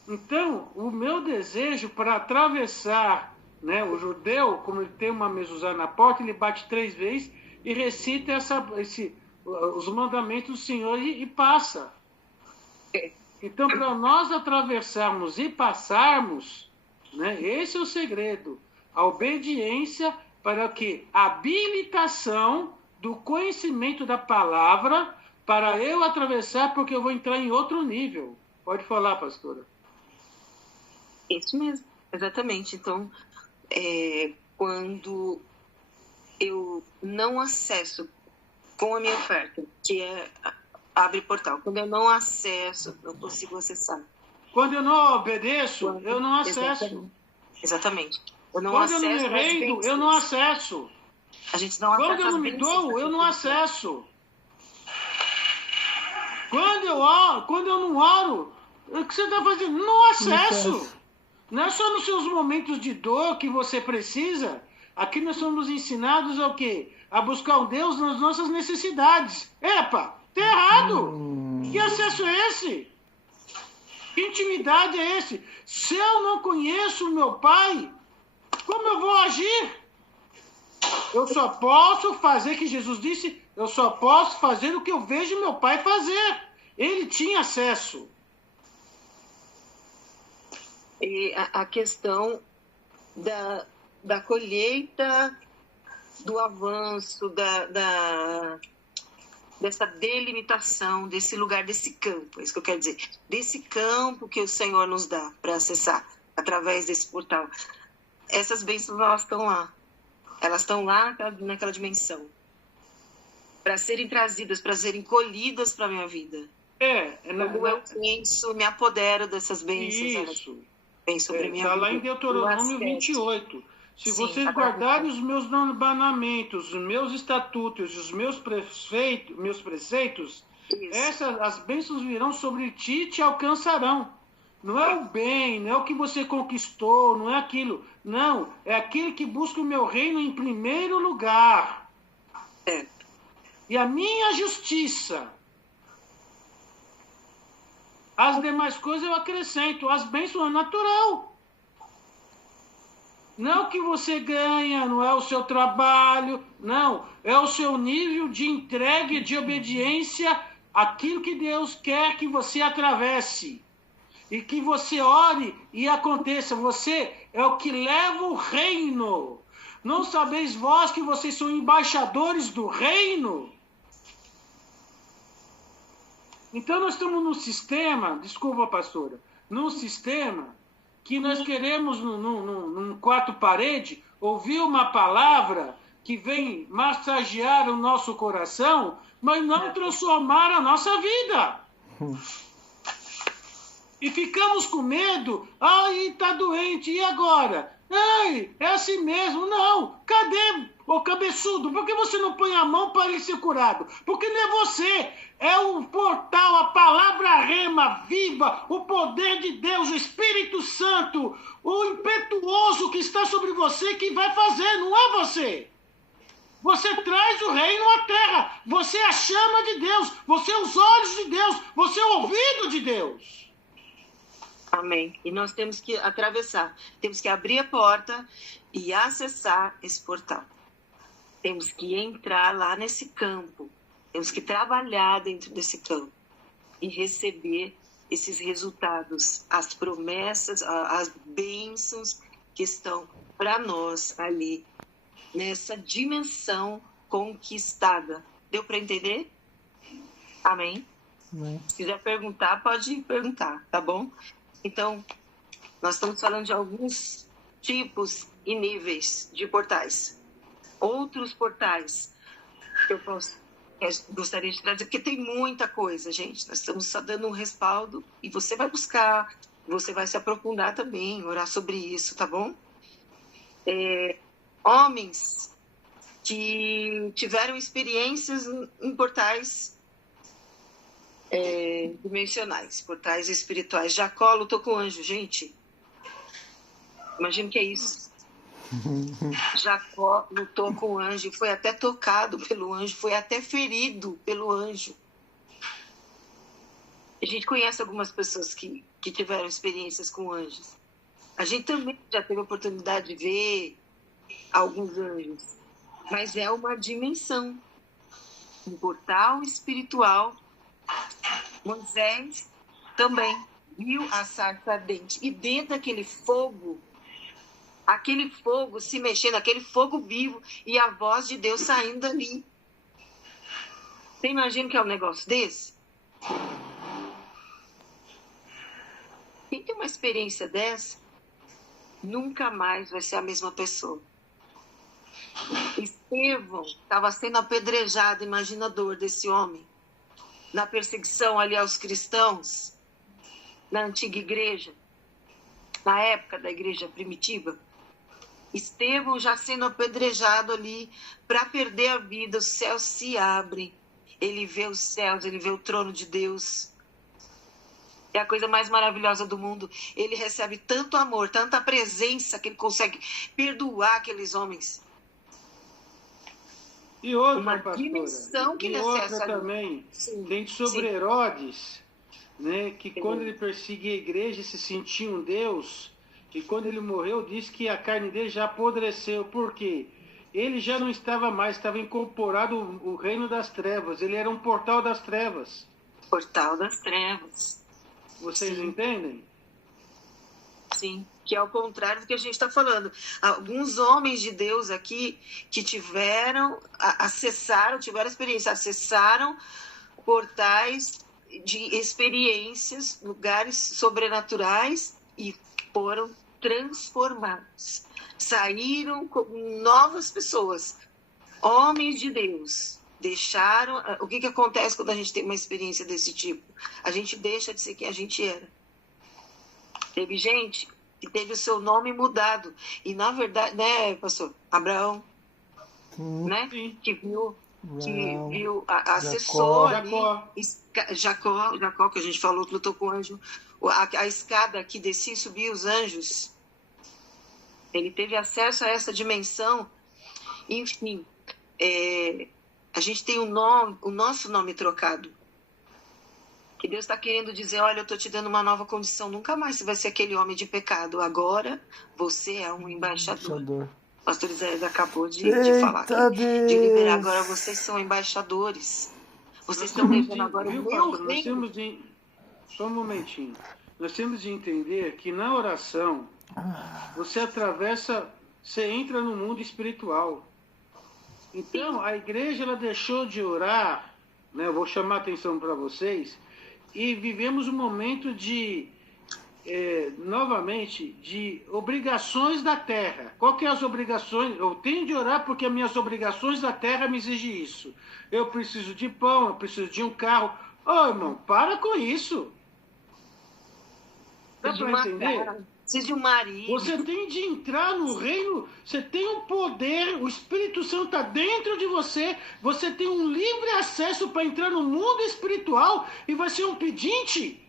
Então, o meu desejo para atravessar, né, o judeu, como ele tem uma mezuzá na porta, ele bate 3 vezes e recita os mandamentos do Senhor e passa. Então, para nós atravessarmos e passarmos, né, esse é o segredo. A obediência para o quê? A habilitação do conhecimento da palavra para eu atravessar, porque eu vou entrar em outro nível. Pode falar, pastora. Isso mesmo, exatamente. Então, quando eu não acesso com a minha oferta, que é abre portal, quando eu não acesso, eu consigo acessar. Quando eu não obedeço, eu não acesso. Exatamente. Eu não Quando acesso, eu não me rendo, eu não acesso. A gente não acessa. Quando eu não me dou, eu não acesso. Quando eu não oro, o que você está fazendo? Não acesso. Não é só nos seus momentos de dor que você precisa. Aqui nós somos ensinados ao quê? A buscar o Deus nas nossas necessidades. Epa, tá errado. Que acesso é esse? Que intimidade é esse? Se eu não conheço o meu pai, como eu vou agir? Eu só posso fazer, que Jesus disse, eu só posso fazer o que eu vejo meu pai fazer. Ele tinha acesso. E a questão da colheita, do avanço, dessa delimitação, desse lugar, desse campo, é isso que eu quero dizer. Desse campo que o Senhor nos dá para acessar através desse portal. Essas bênçãos, elas estão lá. Elas estão lá naquela dimensão. Para serem trazidas, para serem colhidas para a minha vida. Quando eu penso, me apodero dessas bênçãos. Isso. Está lá em Deuteronômio 28. Se vocês guardarem os meus mandamentos, os meus estatutos, os meus preceitos, as bênçãos virão sobre ti e te alcançarão. Não é o bem, não é o que você conquistou, não é aquilo. Não, é aquele que busca o meu reino em primeiro lugar. E a minha justiça. As demais coisas eu acrescento. As bênçãos é natural. Não é o que você ganha, não é o seu trabalho, não. É o seu nível de entrega e de obediência àquilo que Deus quer que você atravesse. E que você ore e aconteça. Você é o que leva o reino. Não sabeis vós que vocês são embaixadores do reino? Então nós estamos num sistema, desculpa, pastora, num sistema que nós queremos, num quarto parede, ouvir uma palavra que vem massagear o nosso coração, mas não transformar a nossa vida. E ficamos com medo, está doente, e agora? Ai, é assim mesmo. Não, cadê, ô cabeçudo? Por que você não põe a mão para ele ser curado? Porque não é você. É o portal, a palavra rema, viva, o poder de Deus, o Espírito Santo, o impetuoso que está sobre você que vai fazer, não é você. Você traz o reino à terra, você é a chama de Deus, você é os olhos de Deus, você é o ouvido de Deus. Amém. E nós temos que atravessar, temos que abrir a porta e acessar esse portal. Temos que entrar lá nesse campo. Temos que trabalhar dentro desse campo e receber esses resultados, as promessas, as bênçãos que estão para nós ali, nessa dimensão conquistada. Deu para entender? Amém? Amém. Se quiser perguntar, pode perguntar, tá bom? Então, nós estamos falando de alguns tipos e níveis de portais. Outros portais que eu gostaria de trazer, porque tem muita coisa, gente. Nós estamos só dando um respaldo e você vai buscar, você vai se aprofundar também, orar sobre isso, tá bom? homens que tiveram experiências em portais dimensionais, portais espirituais. Jacó lutou com o anjo, gente. Imagina o que é isso. Jacó lutou com o anjo, foi até tocado pelo anjo, foi até ferido pelo anjo. A gente conhece algumas pessoas que tiveram experiências com anjos. A gente também já teve a oportunidade de ver alguns anjos. Mas é uma dimensão, um portal espiritual. Moisés também viu a sarça ardente. E dentro daquele fogo se mexendo, aquele fogo vivo e a voz de Deus saindo dali. Você imagina que é um negócio desse? Quem tem uma experiência dessa, nunca mais vai ser a mesma pessoa. Estevão estava sendo apedrejado, imagina a dor desse homem, na perseguição ali aos cristãos, na antiga igreja, na época da igreja primitiva. Estevão já sendo apedrejado ali para perder a vida, os céus se abrem, ele vê os céus, ele vê o trono de Deus. É a coisa mais maravilhosa do mundo. Ele recebe tanto amor, tanta presença, que ele consegue perdoar aqueles homens. E outra, uma pastora, dimensão que e ele outra acessa também, sim, tem sobre sim. Herodes, né, que quando ele perseguia a igreja se sentia um Deus, e quando ele morreu disse que a carne dele já apodreceu. Por quê? Ele já não estava mais, estava incorporado o reino das trevas, ele era um portal das trevas. Portal das trevas. Vocês Sim. entendem? Sim, que é ao contrário do que a gente está falando. Alguns homens de Deus aqui que tiveram experiência, acessaram portais de experiências, lugares sobrenaturais e foram transformados. Saíram como novas pessoas, homens de Deus. Deixaram. O que acontece quando a gente tem uma experiência desse tipo? A gente deixa de ser quem a gente era. Teve gente que teve o seu nome mudado. E, na verdade, né, pastor? Abraão, né? Que viu a assessor ali, Jacó, que a gente falou, que lutou com o anjo, a escada que descia e subia os anjos. Ele teve acesso a essa dimensão. Enfim, a gente tem o nosso nome trocado. Que Deus está querendo dizer, olha, eu estou te dando uma nova condição, nunca mais você vai ser aquele homem de pecado. Agora você é um embaixador. O pastor Isaías acabou de falar aqui, de liberar. Agora vocês são embaixadores. Vocês estão levando agora o meu reino. Só um momentinho. Nós temos de entender que na oração, você entra no mundo espiritual. Então, a igreja ela deixou de orar, né? Eu vou chamar a atenção para vocês, e vivemos um momento novamente, de obrigações da terra. Qual que é as obrigações? Eu tenho de orar porque as minhas obrigações da terra me exigem isso. Eu preciso de pão, eu preciso de um carro. Irmão, para com isso. Dá para entender? Preciso de um marido. Você tem de entrar no reino, você tem um poder, o Espírito Santo está dentro de você, você tem um livre acesso para entrar no mundo espiritual e vai ser um pedinte.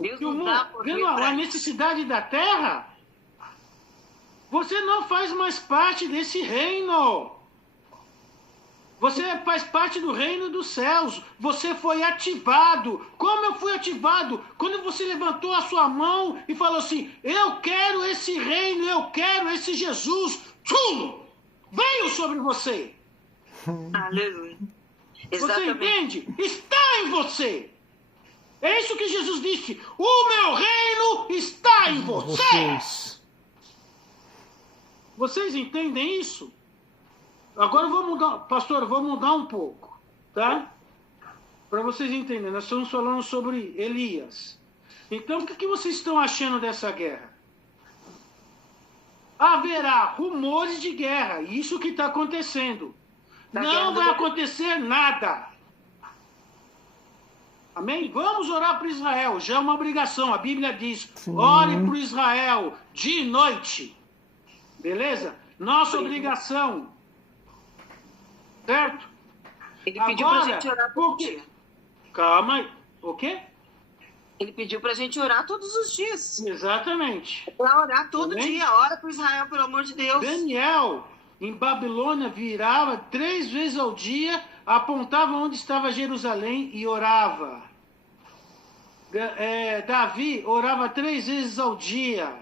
Deus não dá poder vendo a necessidade da terra, você não faz mais parte desse reino. Você faz parte do reino dos céus. Você foi ativado. Como eu fui ativado? Quando você levantou a sua mão e falou assim, eu quero esse reino, eu quero esse Jesus. Tchum! Veio sobre você. Aleluia. Você entende? Está em você. É isso que Jesus disse. O meu reino está em vocês. Vocês entendem isso? Agora eu vou mudar, pastor, eu vou mudar um pouco, tá? Para vocês entenderem, nós estamos falando sobre Elias. Então, o que vocês estão achando dessa guerra? Haverá rumores de guerra, isso que está acontecendo. Não vai acontecer nada. Amém? Vamos orar para Israel. Já é uma obrigação. A Bíblia diz, ore para Israel dia e noite. Beleza? Nossa obrigação. Certo? Ele pediu para a gente orar todo dia. Calma aí. O quê? Ele pediu para a gente orar todos os dias. Exatamente. Para orar todo dia. Ora para Israel, pelo amor de Deus. Daniel, em Babilônia, virava 3 vezes ao dia, apontava onde estava Jerusalém e orava. Davi orava 3 vezes ao dia.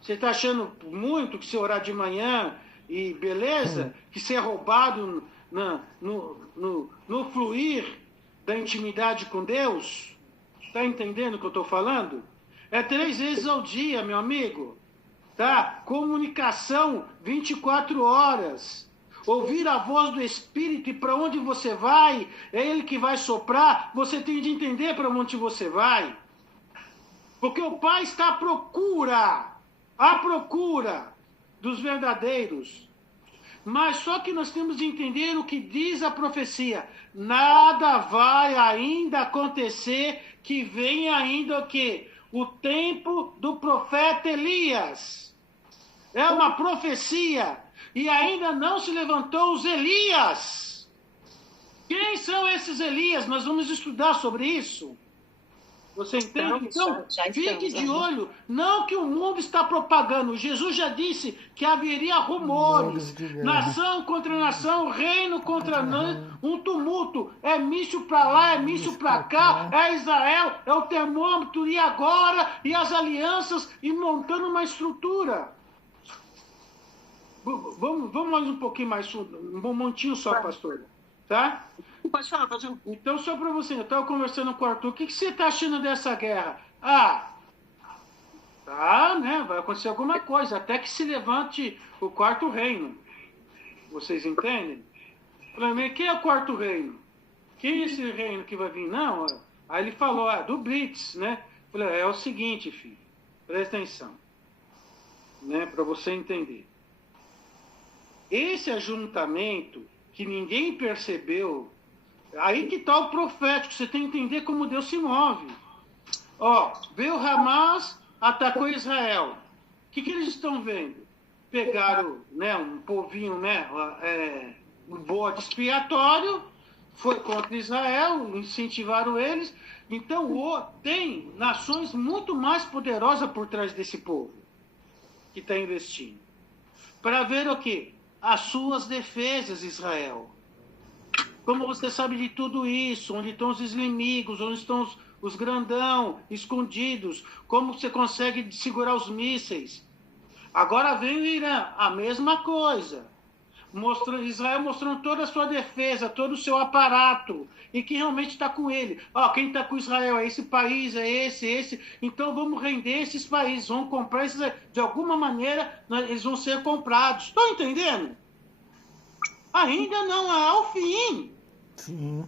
Você está achando muito que se orar de manhã e beleza? Que ser roubado no fluir da intimidade com Deus? Está entendendo o que eu estou falando? É 3 vezes ao dia, meu amigo. Tá? Comunicação 24 horas. Ouvir a voz do Espírito e para onde você vai, é Ele que vai soprar, você tem de entender para onde você vai. Porque o Pai está à procura dos verdadeiros. Mas só que nós temos de entender o que diz a profecia. Nada vai ainda acontecer que venha ainda o quê? O tempo do profeta Elias. É uma profecia. E ainda não se levantou os Elias. Quem são esses Elias? Nós vamos estudar sobre isso. Você entende? Então, fique de olho. Não que o mundo está propagando. Jesus já disse que haveria rumores. Nação contra nação, reino contra um tumulto. É míssil para lá, é míssil para cá. É Israel, é o termômetro. E agora? E as alianças. E montando uma estrutura. Vamos mais um pouquinho mais, um montinho só, pastor. Tá? Pode falar, pode falar. Então, só para você, eu estava conversando com o Arthur, o que você está achando dessa guerra? Tá, né? Vai acontecer alguma coisa, até que se levante o quarto reino. Vocês entendem? Para mim, quem é o quarto reino? Quem é esse reino que vai vir? Não, aí ele falou, do Blitz, né? Falei, é o seguinte, filho, presta atenção, né? Para você entender. Esse ajuntamento que ninguém percebeu, aí que está o profético, você tem que entender como Deus se move. Veio Hamas, atacou Israel. O que eles estão vendo? Pegaram, né, um povinho, né, um bode expiatório, foi contra Israel, incentivaram eles. Então, tem nações muito mais poderosas por trás desse povo que está investindo. Para ver o quê? As suas defesas, Israel. Como você sabe de tudo isso? Onde estão os inimigos? Onde estão os grandão escondidos? Como você consegue segurar os mísseis? Agora vem o Irã, a mesma coisa. Israel mostrando toda a sua defesa, todo o seu aparato, e que realmente está com ele. Quem está com Israel é esse país, é esse. Então vamos render esses países, vamos comprar esses. De alguma maneira, eles vão ser comprados. Estão entendendo? Ainda não é o fim. Sim.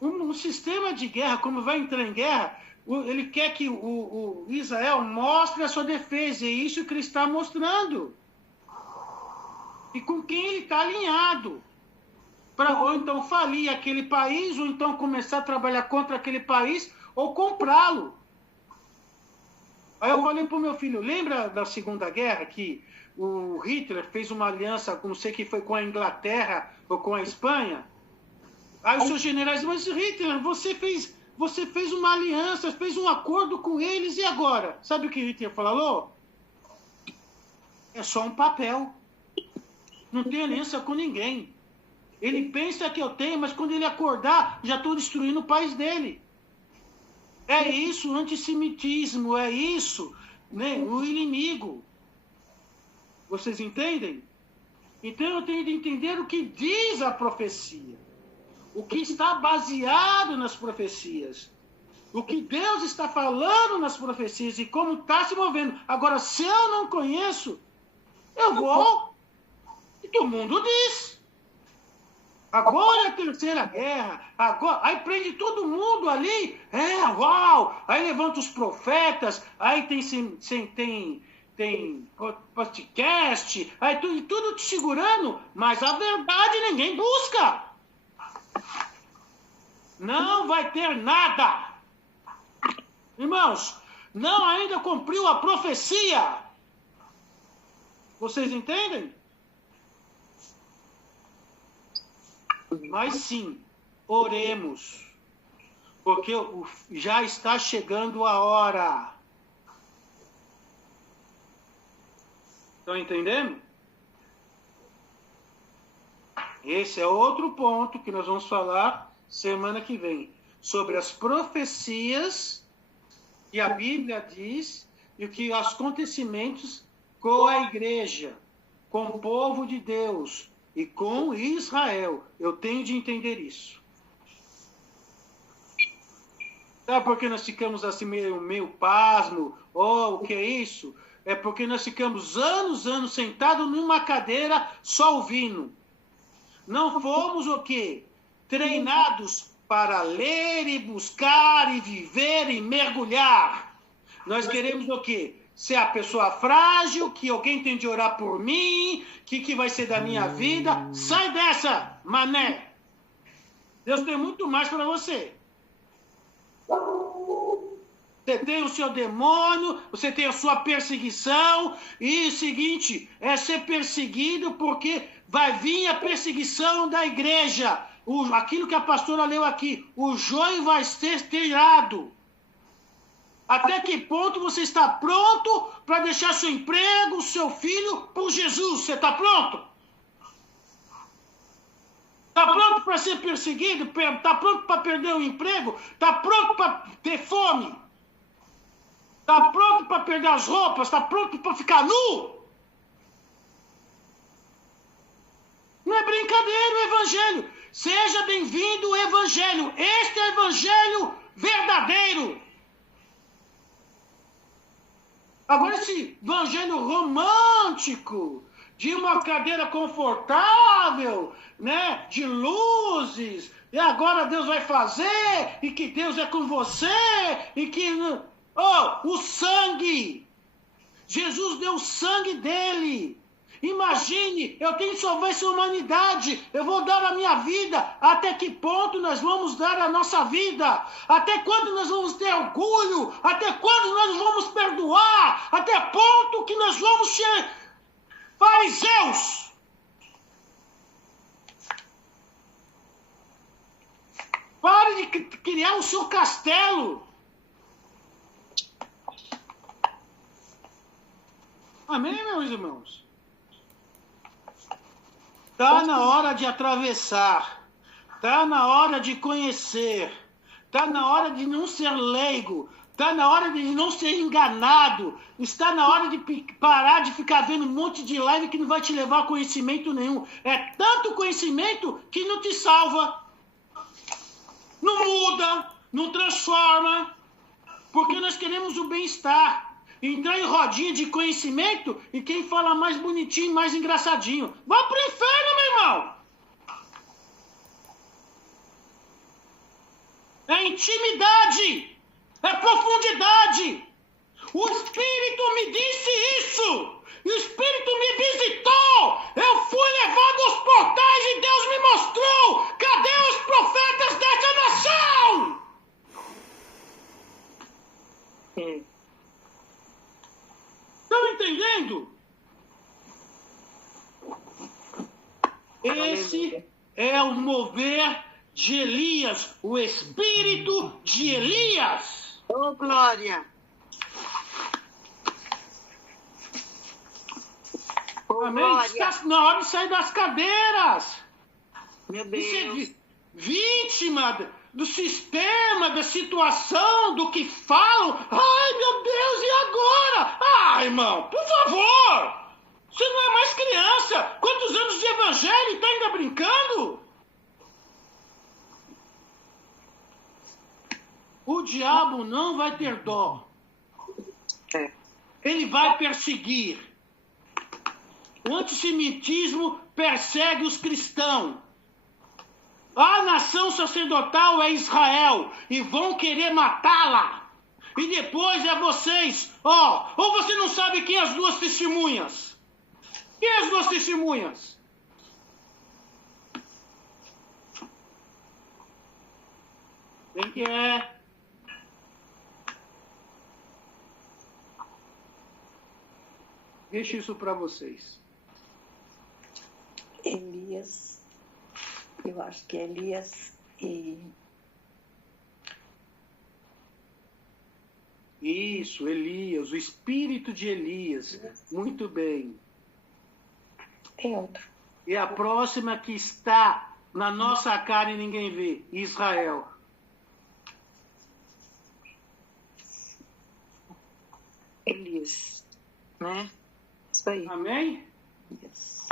Um sistema de guerra, como vai entrar em guerra, ele quer que o Israel mostre a sua defesa, e é isso que ele está mostrando. E com quem ele está alinhado. Para ou então falir aquele país, ou então começar a trabalhar contra aquele país, ou comprá-lo. Aí eu falei para o meu filho, lembra da Segunda Guerra, que o Hitler fez uma aliança, não sei que foi com a Inglaterra ou com a Espanha? Aí os seus generais, mas Hitler, você fez uma aliança, fez um acordo com eles, e agora? Sabe o que Hitler falou? É só um papel. Não tem aliança com ninguém. Ele pensa que eu tenho, mas quando ele acordar, já estou destruindo o país dele. É isso, o antissemitismo, é isso, né? O inimigo. Vocês entendem? Então eu tenho de entender o que diz a profecia. O que está baseado nas profecias. O que Deus está falando nas profecias e como está se movendo. Agora, se eu não conheço, eu vou... que o mundo diz. Agora é a terceira guerra. Agora, aí prende todo mundo ali. Uau! Aí levanta os profetas. Aí tem podcast. Aí tudo te segurando. Mas a verdade ninguém busca. Não vai ter nada. Irmãos, não ainda cumpriu a profecia. Vocês entendem? Mas sim, oremos. Porque já está chegando a hora. Estão entendendo? Esse é outro ponto que nós vamos falar semana que vem. Sobre as profecias que a Bíblia diz e o que os acontecimentos com a igreja, com o povo de Deus e com Israel. Eu tenho de entender isso. Sabe por que nós ficamos assim meio pasmo? Oh, o que é isso? É porque nós ficamos anos sentados numa cadeira só ouvindo. Não fomos o quê? Treinados para ler e buscar e viver e mergulhar. Nós queremos o quê? Ser a pessoa frágil, que alguém tem de orar por mim, que vai ser da minha vida. Sai dessa, mané! Deus tem muito mais para você. Você tem o seu demônio, você tem a sua perseguição, e o seguinte, é ser perseguido porque vai vir a perseguição da igreja. Aquilo que a pastora leu aqui, o joio vai ser tirado. Até que ponto você está pronto para deixar seu emprego, seu filho, por Jesus? Você está pronto? Está pronto para ser perseguido? Está pronto para perder o emprego? Está pronto para ter fome? Está pronto para perder as roupas? Está pronto para ficar nu? Não é brincadeira o evangelho. Seja bem-vindo o evangelho. Este é o evangelho verdadeiro. Agora esse evangelho romântico, de uma cadeira confortável, né, de luzes, e agora Deus vai fazer, e que Deus é com você, e que... Oh, o sangue! Jesus deu o sangue dele. Imagine, eu tenho que salvar essa humanidade, eu vou dar a minha vida. Até que ponto nós vamos dar a nossa vida? Até quando nós vamos ter orgulho? Até quando nós vamos perdoar? Até ponto que nós vamos ser fariseus? Pare de criar o seu castelo. Amém, meus irmãos? Está na hora de atravessar. Está na hora de conhecer. Está na hora de não ser leigo. Está na hora de não ser enganado. Está na hora de parar de ficar vendo um monte de live que não vai te levar a conhecimento nenhum. É tanto conhecimento que não te salva. Não muda, não transforma. Porque nós queremos o bem-estar. Entrar em rodinha de conhecimento e quem fala mais bonitinho, mais engraçadinho. Vai pro inferno, meu irmão! É intimidade! É profundidade! O Espírito me disse isso! E o Espírito me visitou! Eu fui levado aos portais e Deus me mostrou! Cadê os profetas dessa nação? Estão entendendo? Esse é o mover de Elias, o espírito de Elias. Oh, glória! Oh, Amém? glória! Está na hora de sair das cadeiras. Meu Você Deus! é vítima do sistema, da situação, do que falam. Ai, meu Deus, e agora? Ah, irmão, por favor! Você não é mais criança! Quantos anos de evangelho? Está ainda brincando? O diabo não vai ter dó. Ele vai perseguir. O antissemitismo persegue os cristãos. A nação sacerdotal é Israel e vão querer matá-la. E depois é vocês. Ou você não sabe quem é as duas testemunhas? Quem é as duas testemunhas? Quem que é? Deixa isso para vocês. Elias. Eu acho que é Elias e... Isso, Elias, o espírito de Elias. Muito bem. Tem outro. E a próxima que está na nossa cara e ninguém vê, Israel. Elias, né? Isso aí. Amém? Elias.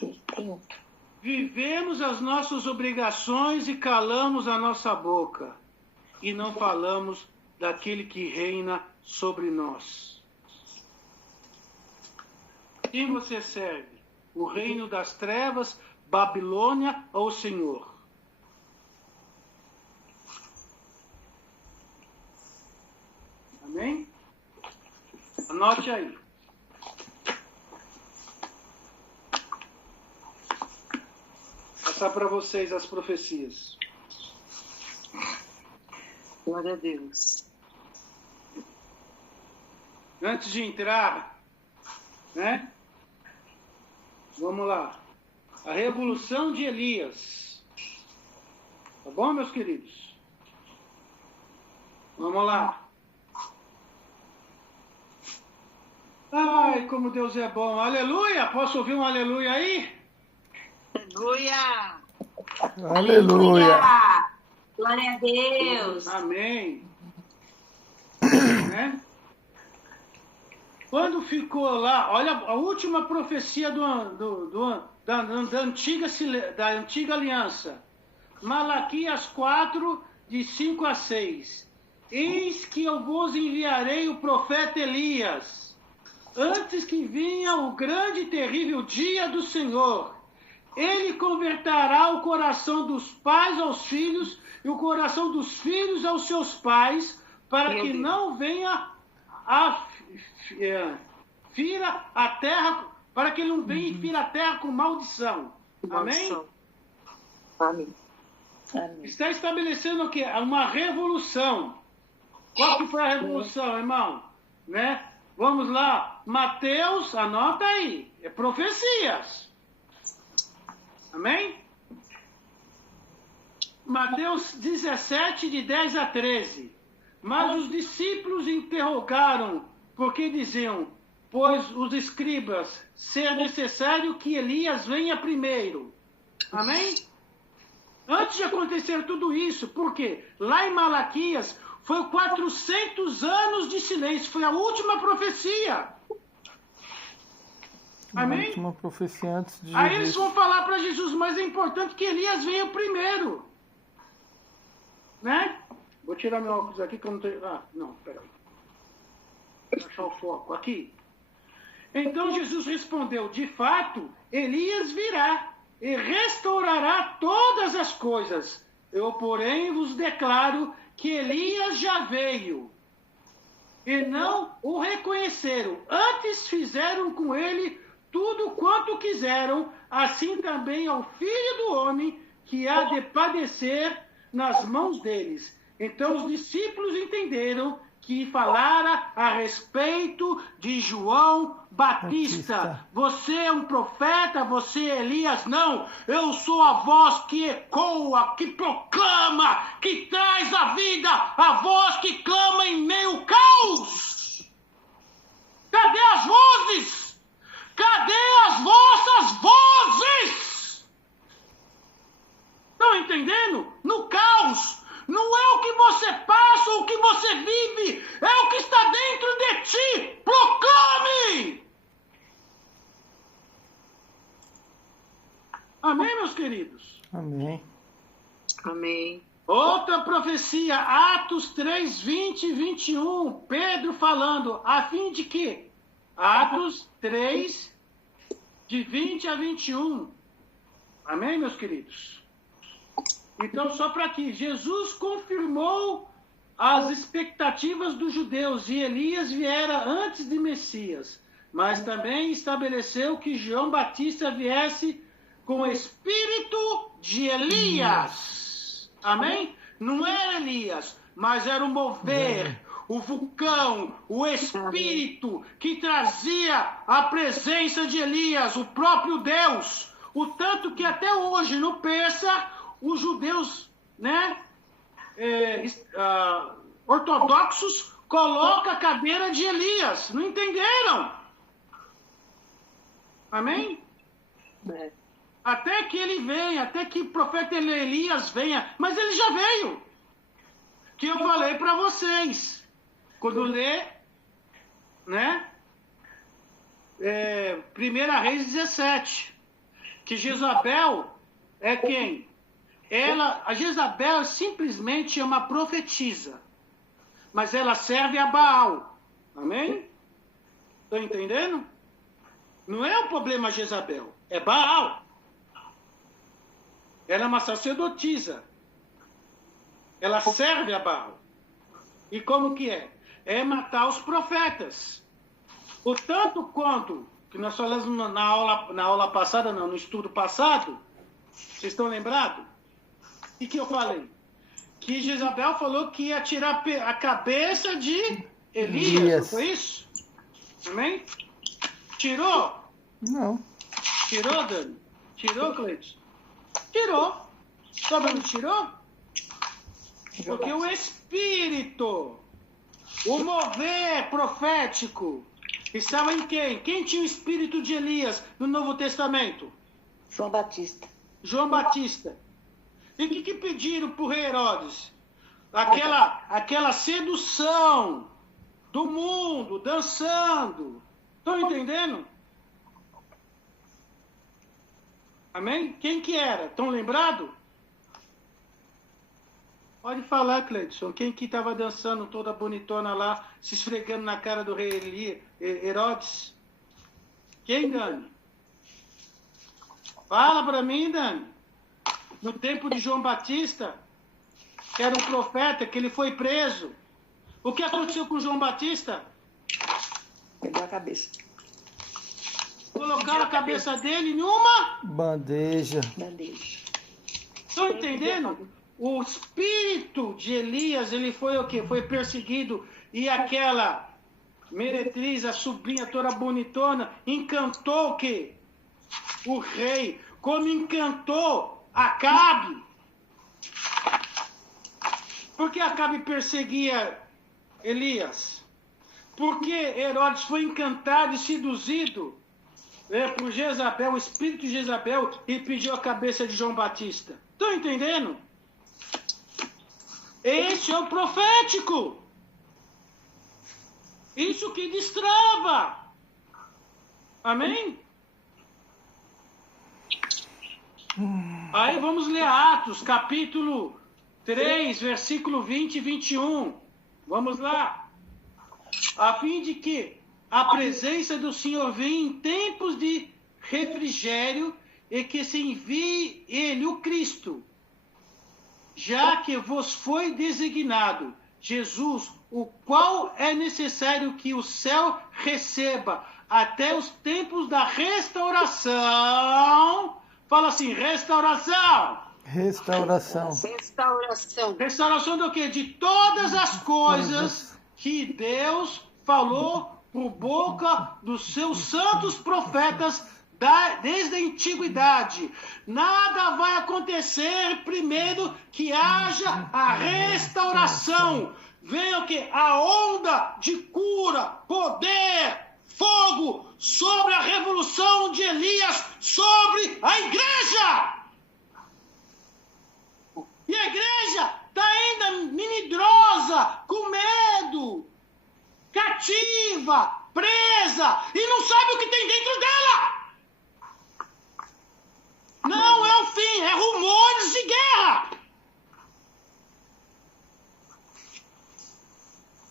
E tem outro. Vivemos as nossas obrigações e calamos a nossa boca, e não falamos daquele que reina sobre nós. Quem você serve? O reino das trevas, Babilônia ou o Senhor? Amém? Anote aí. Passar para vocês as profecias. Glória a Deus. Antes de entrar, né? Vamos lá. A revolução de Elias. Tá bom, meus queridos? Vamos lá. Ai, como Deus é bom. Aleluia! Posso ouvir um aleluia aí? Aleluia! Aleluia! Glória a Deus! Amém. Né? Quando ficou lá, olha a última profecia da antiga aliança. Malaquias 4, de 5 a 6. Eis que eu vos enviarei o profeta Elias, antes que vinha o grande e terrível dia do Senhor. Ele converterá o coração dos pais aos filhos e o coração dos filhos aos seus pais, para que não venha fira a terra, para que ele não venha e fira a terra com maldição. Amém? Amém. Está estabelecendo o quê? Uma revolução. Qual que foi a revolução, irmão? Né? Vamos lá. Mateus, anota aí. É profecias. Amém? Mateus 17, de 10 a 13. Mas os discípulos interrogaram, porque diziam, pois os escribas, ser necessário que Elias venha primeiro. Amém? Antes de acontecer tudo isso, porque lá em Malaquias foi 400 anos de silêncio, foi a última profecia. Amém? A última profecia antes de Aí Jesus. eles vão falar para Jesus, mas é importante que Elias venha primeiro. Né? Vou tirar meu óculos aqui que eu não tenho... Ah, não, peraí. Vou achar o foco aqui. Então Jesus respondeu, de fato, Elias virá e restaurará todas as coisas. Eu, porém, vos declaro que Elias já veio e não o reconheceram. Antes fizeram com ele tudo quanto quiseram, assim também ao Filho do Homem, que há de padecer nas mãos deles. Então os discípulos entenderam que falara a respeito de João Batista. Você é um profeta, você é Elias? Não, eu sou a voz que ecoa, que proclama, que traz a vida, a voz que clama em meio ao caos. Cadê as vozes? Cadê as vossas vozes? Estão entendendo? No caos. Não é o que você passa ou o que você vive, é o que está dentro de ti. Proclame! Amém, meus queridos? Amém. Amém. Outra profecia, Atos 3, 20 e 21. Pedro falando, a fim de quê? Atos 3, de 20 a 21. Amém, meus queridos? Então, só para aqui, Jesus confirmou as expectativas dos judeus e Elias viera antes de Messias, mas também estabeleceu que João Batista viesse com o espírito de Elias. Amém? Não era Elias, mas era o mover, o vulcão, o espírito que trazia a presença de Elias, o próprio Deus. O tanto que até hoje no Pêssar, os judeus, né, ortodoxos, colocam a cadeira de Elias. Não entenderam? Amém? Até que ele venha, até que o profeta Elias venha. Mas ele já veio. Que eu falei para vocês. Quando lê, né? 1 Reis 17. Que Jezabel é quem? A Jezabel simplesmente é uma profetisa. Mas ela serve a Baal. Amém? Estão entendendo? Não é o problema Jezabel. É Baal. Ela é uma sacerdotisa. Ela serve a Baal. E como que é? É matar os profetas. O tanto quanto, que nós falamos na aula passada, não, no estudo passado, vocês estão lembrados? E que eu falei? Que Jezabel falou que ia tirar a cabeça de Elias, não foi isso? Amém? Tirou? Não. Tirou, Dani? Tirou, Cleiton? Tirou. Sabe onde tirou? Porque o espírito, o mover profético, estava em quem? Quem tinha o espírito de Elias no Novo Testamento? João Batista. João Batista. E o que pediram para o rei Herodes? Aquela sedução do mundo, dançando. Estão entendendo? Amém? Quem que era? Estão lembrados? Pode falar, Cleidson. Quem que estava dançando toda bonitona lá, se esfregando na cara do rei Herodes? Quem, Dani? Fala para mim, Dani. No tempo de João Batista, que era um profeta, que ele foi preso. O que aconteceu com João Batista? Pegou a cabeça. Colocaram a cabeça dele em uma bandeja. Estão entendendo? O espírito de Elias, ele foi o quê? Foi perseguido. E aquela meretriz, a sobrinha toda bonitona, encantou o quê? O rei. Como encantou Acabe. Por que Acabe perseguia Elias? Porque Herodes foi encantado e seduzido por Jezabel, o espírito de Jezabel, e pediu a cabeça de João Batista. Estão entendendo? Esse é o profético. Isso que destrava. Amém? Aí vamos ler Atos, capítulo 3, versículo 20 e 21. Vamos lá. A fim de que a presença do Senhor venha em tempos de refrigério e que se envie ele, o Cristo, já que vos foi designado Jesus, o qual é necessário que o céu receba até os tempos da restauração. Fala assim, restauração. Restauração. Restauração. Restauração do quê? De todas as coisas que Deus falou por boca dos seus santos profetas desde a antiguidade. Nada vai acontecer primeiro que haja a restauração. Venha o quê? A onda de cura, poder, fogo sobre a revolução de Elias, sobre a igreja. E a igreja está ainda melindrosa, com medo, cativa, presa, e não sabe o que tem dentro dela. Não é o fim, é rumores de guerra.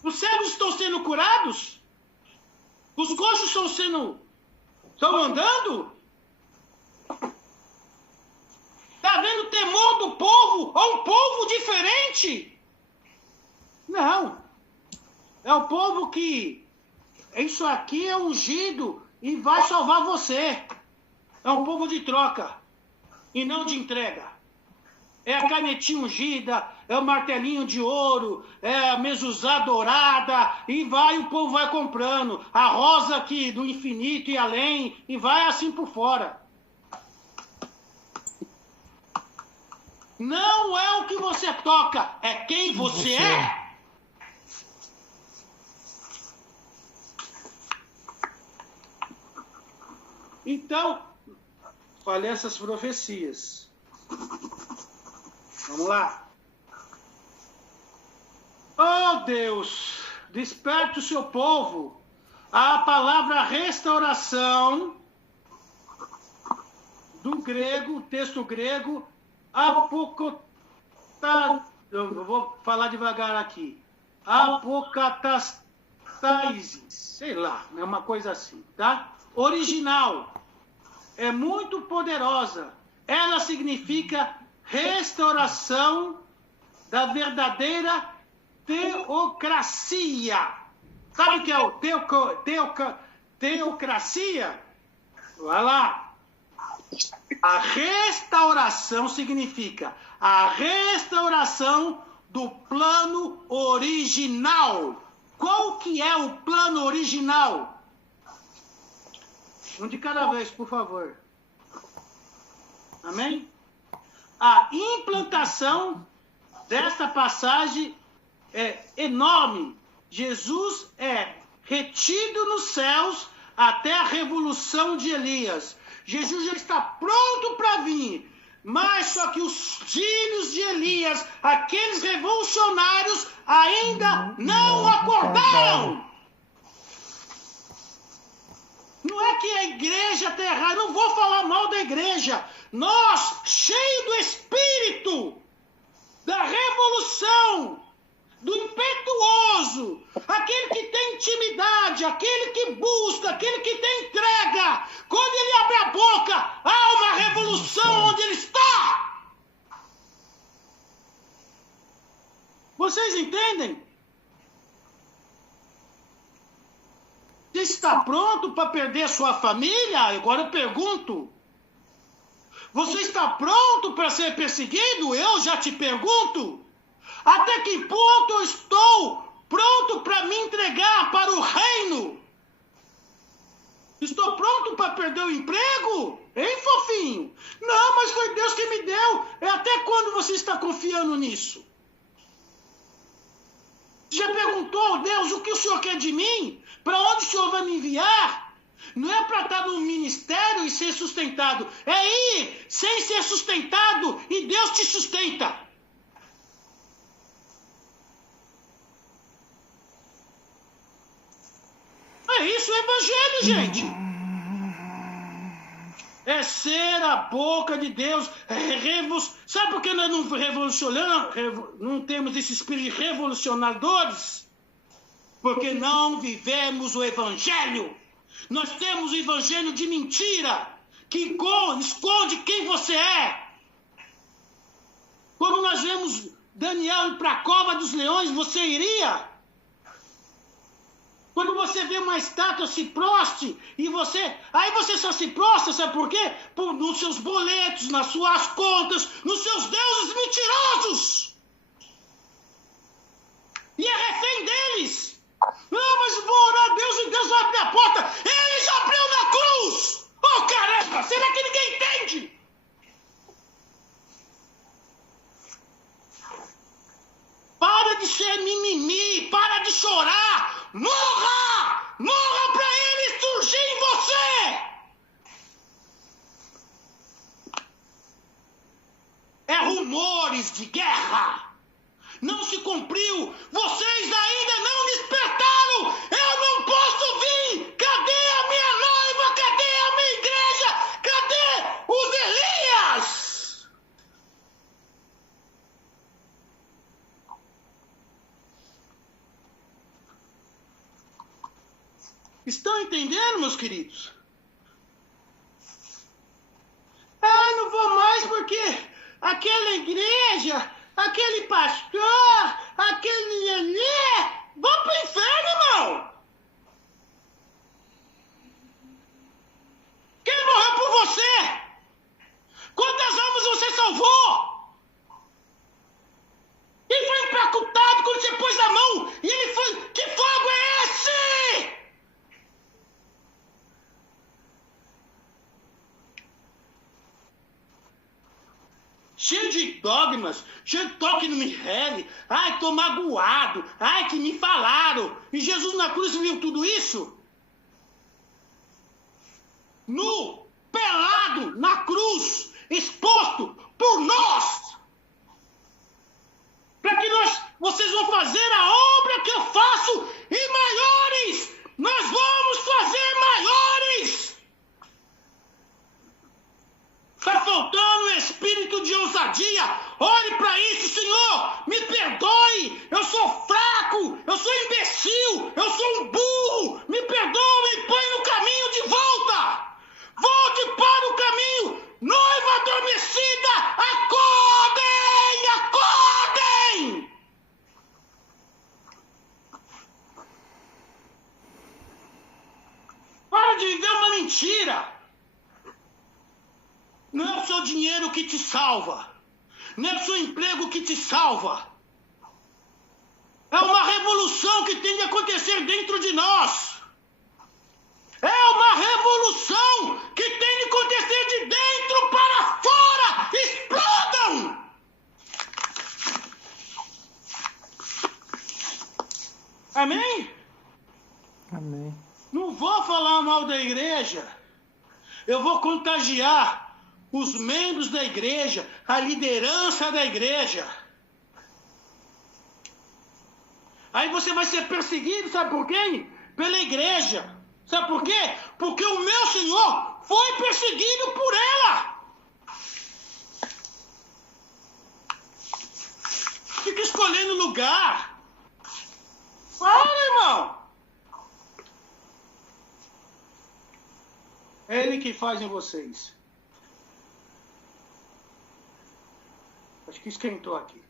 Os cegos estão sendo curados? Os coxos estão andando? Está havendo temor do povo a um povo diferente? Não. É o povo que isso aqui é ungido e vai salvar você. É um povo de troca. e não de entrega. É a canetinha ungida, é o martelinho de ouro, é a mezuzá dourada, e o povo vai comprando. A rosa aqui do infinito e além, e vai assim por fora. Não é o que você toca, é quem você é. Então, falei essas profecias. Vamos lá. Oh Deus, desperte o seu povo. A palavra restauração, do grego, texto grego, eu vou falar devagar aqui. Apocatastasis, sei lá, é uma coisa assim, tá? Original, é muito poderosa. Ela significa restauração da verdadeira teocracia. Sabe o que é o teocracia? Vai lá. A restauração significa a restauração do plano original. Qual que é o plano original? Um de cada vez, por favor. Amém? A implantação desta passagem é enorme. Jesus é retido nos céus até a revolução de Elias. Jesus já está pronto para vir. Mas só que os filhos de Elias, aqueles revolucionários, ainda não acordaram. Não é que a igreja está errada, não vou falar mal da igreja. Nós, cheios do Espírito, da revolução, do impetuoso, aquele que tem intimidade, aquele que busca, aquele que tem entrega, quando ele abre a boca, há uma revolução onde ele está. Vocês entendem? Você está pronto para perder sua família? Agora eu pergunto. Você está pronto para ser perseguido? Eu já te pergunto. Até que ponto eu estou pronto para me entregar para o reino? Estou pronto para perder o emprego? Hein, fofinho? Não, mas foi Deus que me deu. Até quando você está confiando nisso? Já perguntou, Deus, o que o Senhor quer de mim? Para onde o Senhor vai me enviar? Não é para estar no ministério e ser sustentado. É ir sem ser sustentado e Deus te sustenta. É isso o evangelho, gente. É ser a boca de Deus. Sabe por que nós não revolucionamos, não temos esse espírito de revolucionadores? Porque não vivemos o evangelho. Nós temos o evangelho de mentira, que esconde quem você é. Quando nós vemos Daniel ir para a cova dos leões, você iria? Quando você vê uma estátua, se proste, e aí você só se prostra, sabe por quê? Nos seus boletos, nas suas contas, nos seus deuses mentirosos. E é refém deles. Não, mas vou orar a Deus e Deus vai abrir a porta. Ele já abriu na cruz. Oh, caramba, será que ninguém entende? Para de ser mimimi, para de chorar. Morra! Morra para ele surgir em você! É rumores de guerra. Não se cumpriu. Vocês ainda não despertaram. Eu não posso vir. Cadê a minha noiva? Cadê a minha igreja? Cadê os Elias? Estão entendendo, meus queridos? Ah, não vou mais porque aquela igreja, aquele pastor, aquele Elê, vão pro inferno, irmão! Quem morreu por você? Quantas almas dogmas, cheio de toque no me rele. Ai, tô magoado. Ai, que me falaram. E Jesus na cruz viu tudo isso? Nu, pelado, na cruz, exposto por nós. Para que vocês vão fazer a obra que eu faço e maiores. Nós vamos fazer maiores. Está faltando espírito de ousadia. Olhe para isso, Senhor. Me perdoe. Eu sou fraco. Eu sou imbecil. Eu sou um burro. Me perdoe e põe no caminho de volta. Volte para o caminho. Noiva adormecida. Acordem. Acordem. Para de viver uma mentira. Não é o seu dinheiro que te salva. Não é o seu emprego que te salva. É uma revolução que tem que acontecer dentro de nós. É uma revolução que tem que acontecer de dentro para fora. Explodam! Amém? Amém. Não vou falar mal da igreja. Eu vou contagiar os membros da igreja, a liderança da igreja. Aí você vai ser perseguido, sabe por quem? Pela igreja. Sabe por quê? Porque o meu Senhor foi perseguido por ela. Fica escolhendo lugar. Para, irmão. É Ele que faz em vocês. Acho que esquentou aqui.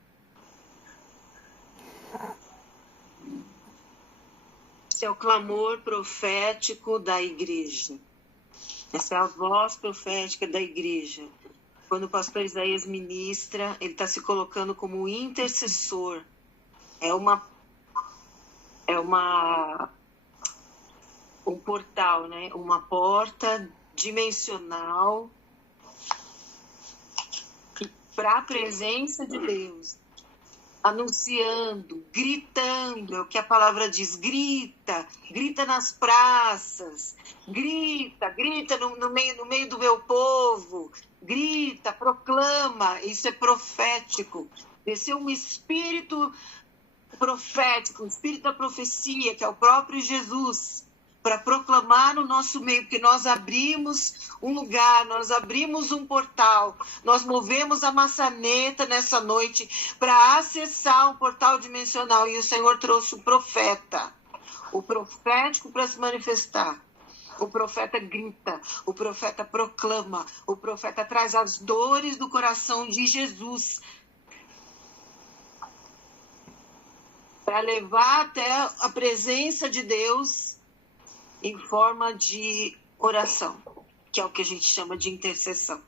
Esse é o clamor profético da igreja. Essa é a voz profética da igreja. Quando o pastor Isaías ministra, ele está se colocando como intercessor. Um portal, né? Uma porta dimensional para a presença de Deus, anunciando, gritando, é o que a palavra diz, grita nas praças, grita no meio do meu povo, grita, proclama, isso é profético. Desceu um espírito profético, um espírito da profecia, que é o próprio Jesus, para proclamar no nosso meio, porque nós abrimos um lugar, nós abrimos um portal, nós movemos a maçaneta nessa noite para acessar um portal dimensional, e o Senhor trouxe o profeta, o profético para se manifestar. O profeta grita, o profeta proclama, o profeta traz as dores do coração de Jesus para levar até a presença de Deus em forma de oração, que é o que a gente chama de intercessão.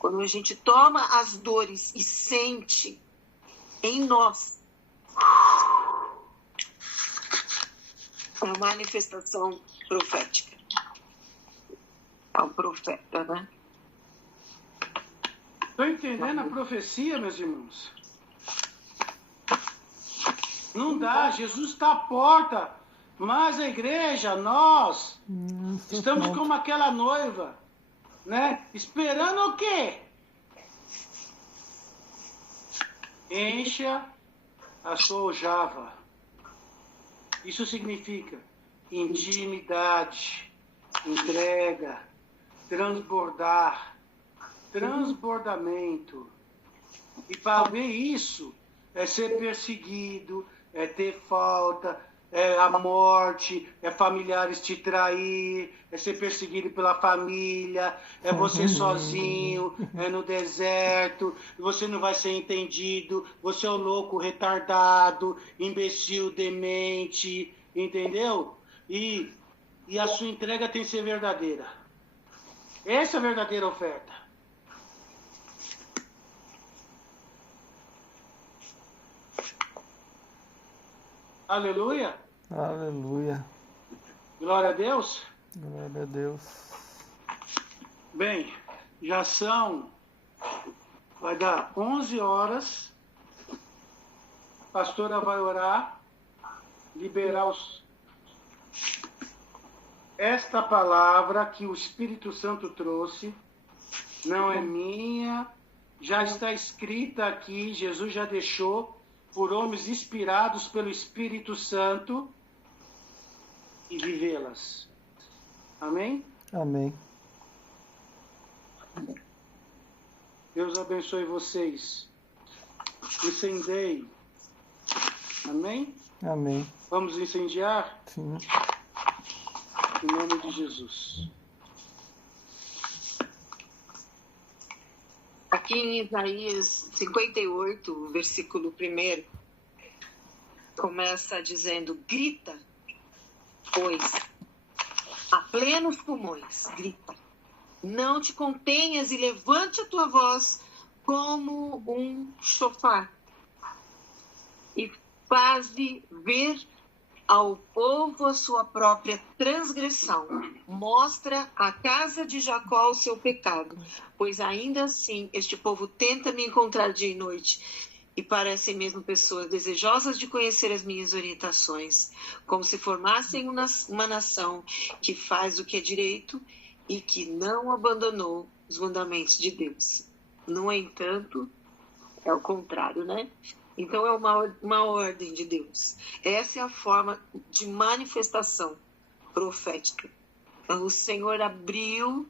Quando a gente toma as dores e sente em nós, é uma manifestação profética. É um profeta, né? Estou entendendo a profecia, meus irmãos? Não dá, Jesus está à porta. Mas a igreja, nós, estamos como aquela noiva, né? Esperando o quê? Encha a sua aljava. Isso significa intimidade, entrega, transbordar, transbordamento. E para ver isso, é ser perseguido, é ter falta, é a morte, é familiares te trair, é ser perseguido pela família, é você sozinho, é no deserto, você não vai ser entendido, você é o louco retardado, imbecil, demente, entendeu? E a sua entrega tem que ser verdadeira. Essa é a verdadeira oferta. Aleluia. Aleluia. Glória a Deus. Glória a Deus. Bem, já são Vai dar 11 horas. A pastora vai orar, liberar esta palavra que o Espírito Santo trouxe. Não é minha, já está escrita aqui, Jesus já deixou, por homens inspirados pelo Espírito Santo, e vivê-las. Amém? Amém. Deus abençoe vocês. Incendeie. Amém? Amém. Vamos incendiar? Sim. Em nome de Jesus. Aqui em Isaías 58, versículo 1, começa dizendo: grita, pois, a plenos pulmões, grita. Não te contenhas e levante a tua voz como um chofar. E faze ver ao povo a sua própria transgressão. Mostra à casa de Jacó o seu pecado, pois ainda assim este povo tenta me encontrar dia e noite, e parecem mesmo pessoas desejosas de conhecer as minhas orientações, como se formassem uma nação que faz o que é direito e que não abandonou os mandamentos de Deus. No entanto, é o contrário, né? Então é uma ordem de Deus. Essa é a forma de manifestação profética. Então, o Senhor abriu,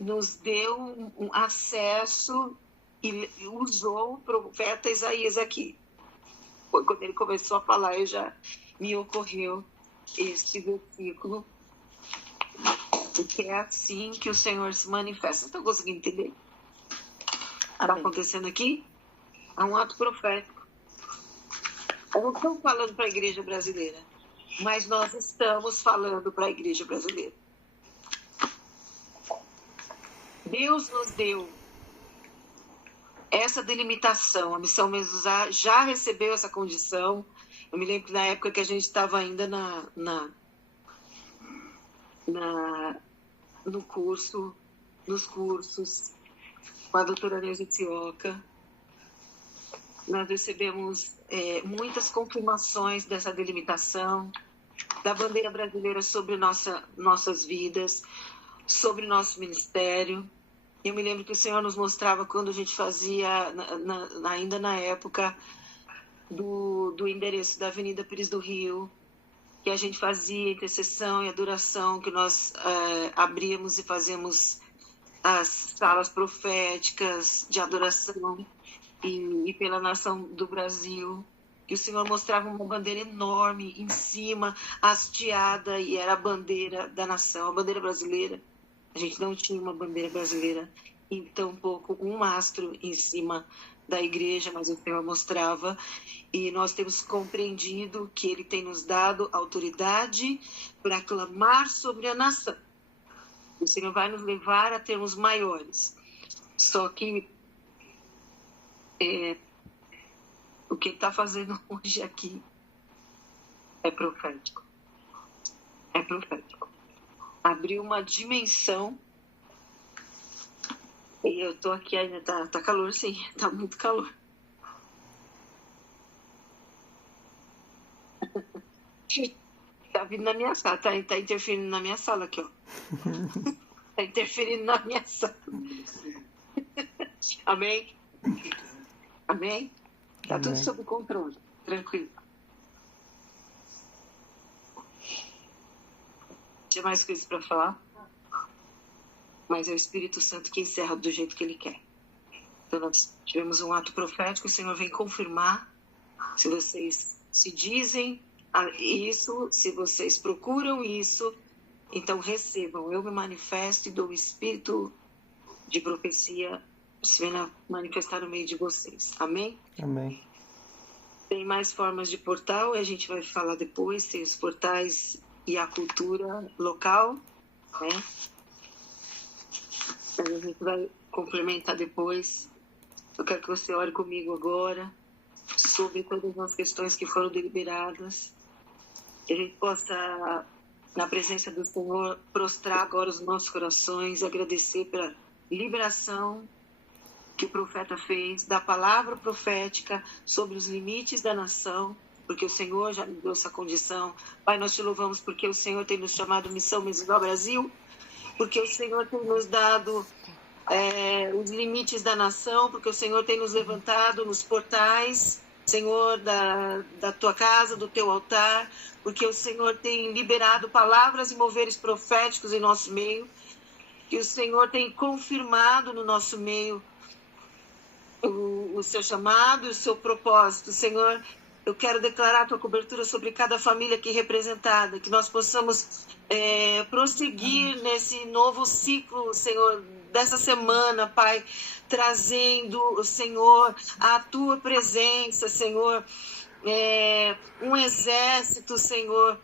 nos deu um acesso e usou o profeta Isaías aqui. Quando ele começou a falar, me ocorreu este versículo, porque é assim que o Senhor se manifesta. Vocês estão conseguindo entender? Está acontecendo aqui? É um ato profético. Eu não estou falando para a igreja brasileira, mas nós estamos falando para a igreja brasileira. Deus nos deu essa delimitação. A Missão Mezuzá já recebeu essa condição. Eu me lembro que na época que a gente estava ainda nos cursos, com a doutora Neuza Tioca, nós recebemos muitas confirmações dessa delimitação, da bandeira brasileira sobre nossas vidas, sobre nosso ministério. Eu me lembro que o Senhor nos mostrava quando a gente fazia, ainda na época do endereço da Avenida Pires do Rio, que a gente fazia intercessão e adoração, que nós abríamos e fazíamos as salas proféticas de adoração e pela nação do Brasil, que o Senhor mostrava uma bandeira enorme em cima, hasteada, e era a bandeira da nação, a bandeira brasileira. A gente não tinha uma bandeira brasileira, e tampouco um mastro em cima da igreja, mas o Senhor mostrava, e nós temos compreendido que Ele tem nos dado autoridade para clamar sobre a nação. O Senhor vai nos levar a termos maiores. Só que o que Ele está fazendo hoje aqui é profético. É profético. Abriu uma dimensão. E eu tô aqui ainda, tá calor sim, tá muito calor. Tá vindo na minha sala, tá interferindo na minha sala aqui, ó. Tá interferindo na minha sala. Amém? Amém? Tá tudo sob controle, tranquilo. Tinha mais coisas para falar? Mas é o Espírito Santo que encerra do jeito que Ele quer. Então nós tivemos um ato profético, o Senhor vem confirmar. Se vocês se dizem isso, se vocês procuram isso, então recebam. Eu me manifesto e dou o Espírito de profecia se manifestar no meio de vocês. Amém? Amém. Tem mais formas de portal, a gente vai falar depois, tem os portais e a cultura local, né? A gente vai complementar depois. Eu quero que você ore comigo agora sobre todas as questões que foram deliberadas. Que a gente possa, na presença do Senhor, prostrar agora os nossos corações e agradecer pela liberação que o profeta fez, da palavra profética sobre os limites da nação, porque o Senhor já nos deu essa condição. Pai, nós te louvamos porque o Senhor tem nos chamado Missão Mesbla Brasil, porque o Senhor tem nos dado os limites da nação, porque o Senhor tem nos levantado nos portais, Senhor, da tua casa, do teu altar, porque o Senhor tem liberado palavras e moveres proféticos em nosso meio, que o Senhor tem confirmado no nosso meio o seu chamado e o seu propósito. Senhor, eu quero declarar a tua cobertura sobre cada família aqui representada, que nós possamos prosseguir nesse novo ciclo, Senhor, dessa semana, Pai, trazendo, Senhor, a tua presença, Senhor, um exército, Senhor,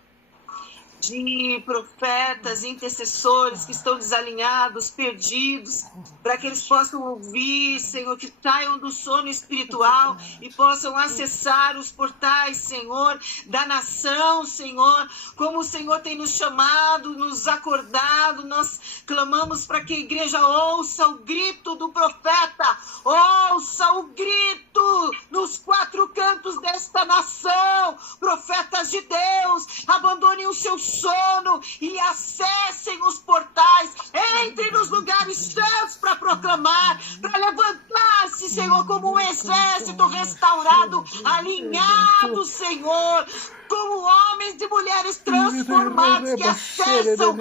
de profetas, intercessores que estão desalinhados, perdidos, para que eles possam ouvir, Senhor, que saiam do sono espiritual e possam acessar os portais, Senhor, da nação, Senhor, como o Senhor tem nos chamado, nos acordado. Nós clamamos para que a igreja ouça o grito do profeta, ouça o grito nos 4 cantos desta nação. Profetas de Deus, abandonem o seu sono e acessem os portais, entrem nos lugares santos para proclamar, para levantar-se, Senhor, como um exército restaurado, alinhado, Senhor, como homens e mulheres transformados que acessam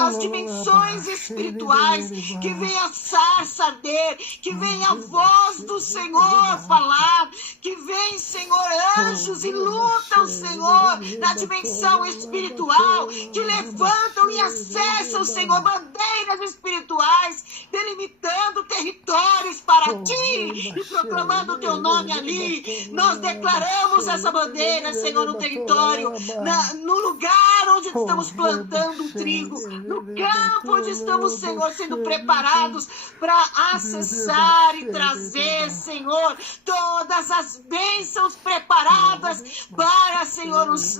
as dimensões espirituais, que vem a sarça arder, que vem a voz do Senhor falar, que vem, Senhor, anjos e lutam, Senhor, na dimensão espiritual, que levantam e acessam, Senhor, bandeiras espirituais, delimitando territórios para ti e proclamando o teu nome ali. Nós declaramos essa bandeira, Senhor, no território, no lugar onde estamos plantando o trigo, no campo onde estamos, Senhor, sendo preparados para acessar e trazer, Senhor, todas as bênçãos preparadas para, Senhor, os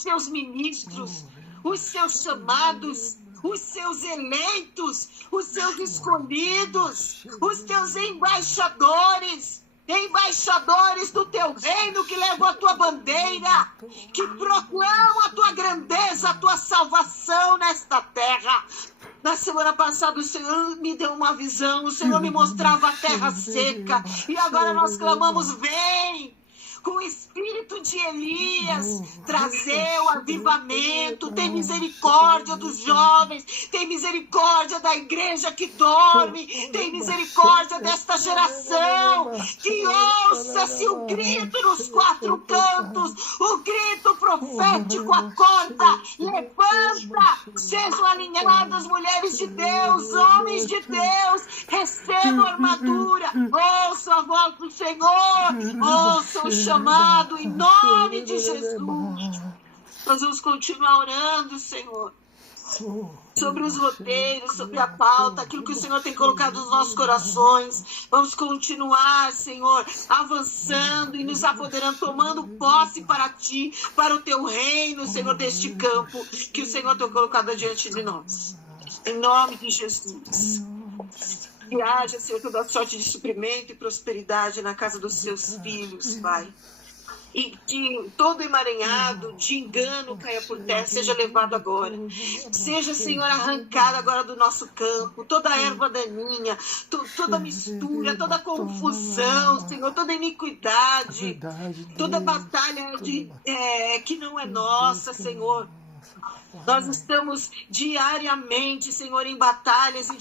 seus ministros, os seus chamados, os seus eleitos, os seus escolhidos, os teus embaixadores do teu reino, que levam a tua bandeira, que proclamam a tua grandeza, a tua salvação nesta terra. Na semana passada o Senhor me deu uma visão, o Senhor me mostrava a terra seca, e agora nós clamamos: vem! Com o espírito de Elias, trazer o avivamento. Tem misericórdia dos jovens, tem misericórdia da igreja que dorme, tem misericórdia desta geração, que ouça-se o grito nos 4 cantos, o grito profético acorda, levanta, sejam alinhadas mulheres de Deus, homens de Deus, recebam armadura, ouçam a voz do Senhor, ouçam o chamado em nome de Jesus. Nós vamos continuar orando, Senhor, sobre os roteiros, sobre a pauta, aquilo que o Senhor tem colocado nos nossos corações. Vamos continuar, Senhor, avançando e nos apoderando, tomando posse para ti, para o teu reino, Senhor, deste campo que o Senhor tem colocado diante de nós. Em nome de Jesus. Que haja, Senhor, toda sorte de suprimento e prosperidade na casa dos seus filhos, Pai. E que todo emaranhado de engano caia por terra, seja levado agora. Seja, Senhor, arrancado agora do nosso campo, toda erva daninha, toda mistura, toda confusão, Senhor, toda iniquidade, toda batalha que não é nossa, Senhor. Nós estamos diariamente, Senhor, em batalhas em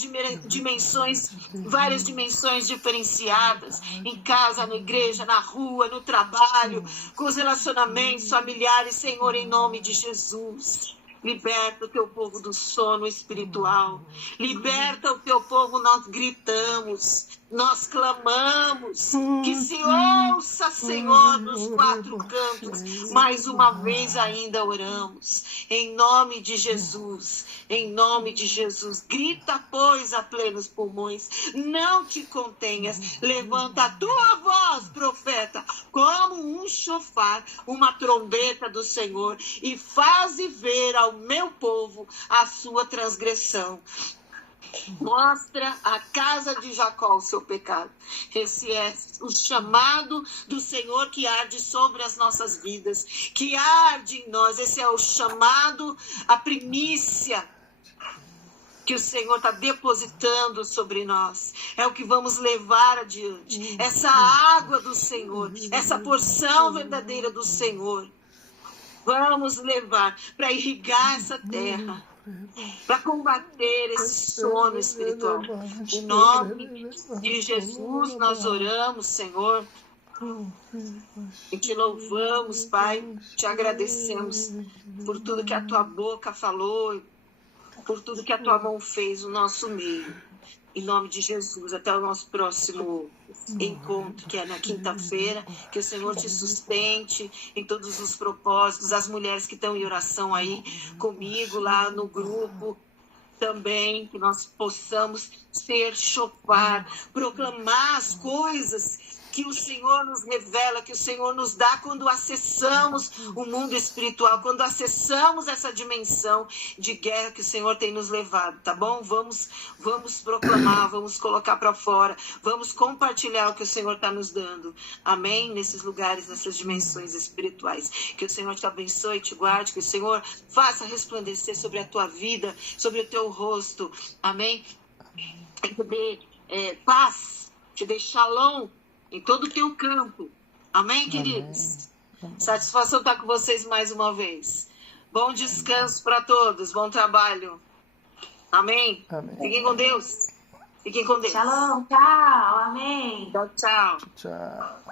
dimensões, várias dimensões diferenciadas, em casa, na igreja, na rua, no trabalho, com os relacionamentos familiares, Senhor, em nome de Jesus. Liberta o teu povo do sono espiritual. Liberta o teu povo, nós gritamos, nós clamamos, que se ouça, Senhor, nos 4 cantos. Mais uma vez ainda oramos. Em nome de Jesus, em nome de Jesus. Grita, pois, a plenos pulmões. Não te contenhas. Levanta a tua voz, profeta, como um chofar, uma trombeta do Senhor, e faze ver ao meu povo a sua transgressão. Mostra à casa de Jacó o seu pecado. Esse é o chamado do Senhor que arde sobre as nossas vidas, que arde em nós. Esse é o chamado, a primícia que o Senhor está depositando sobre nós. É o que vamos levar adiante. Essa água do Senhor, essa porção verdadeira do Senhor, vamos levar para irrigar essa terra, para combater esse sono espiritual. Em nome de Jesus nós oramos, Senhor, e te louvamos, Pai, te agradecemos por tudo que a tua boca falou, por tudo que a tua mão fez no nosso meio. Em nome de Jesus, até o nosso próximo encontro, que é na quinta-feira. Que o Senhor te sustente em todos os propósitos. As mulheres que estão em oração aí comigo lá no grupo também, que nós possamos ser chofar, proclamar as coisas que o Senhor nos revela, que o Senhor nos dá quando acessamos o mundo espiritual, quando acessamos essa dimensão de guerra que o Senhor tem nos levado, tá bom? Vamos proclamar, vamos colocar para fora, vamos compartilhar o que o Senhor está nos dando, amém? Nesses lugares, nessas dimensões espirituais. Que o Senhor te abençoe, te guarde, que o Senhor faça resplandecer sobre a tua vida, sobre o teu rosto, amém? E te dê paz, te dê shalom em todo o teu campo. Amém, queridos? Amém. Satisfação estar com vocês mais uma vez. Bom descanso para todos. Bom trabalho. Amém? Amém. Fiquem com Deus. Fiquem com Deus. Shalom, tchau. Amém. Tchau, tchau. Tchau.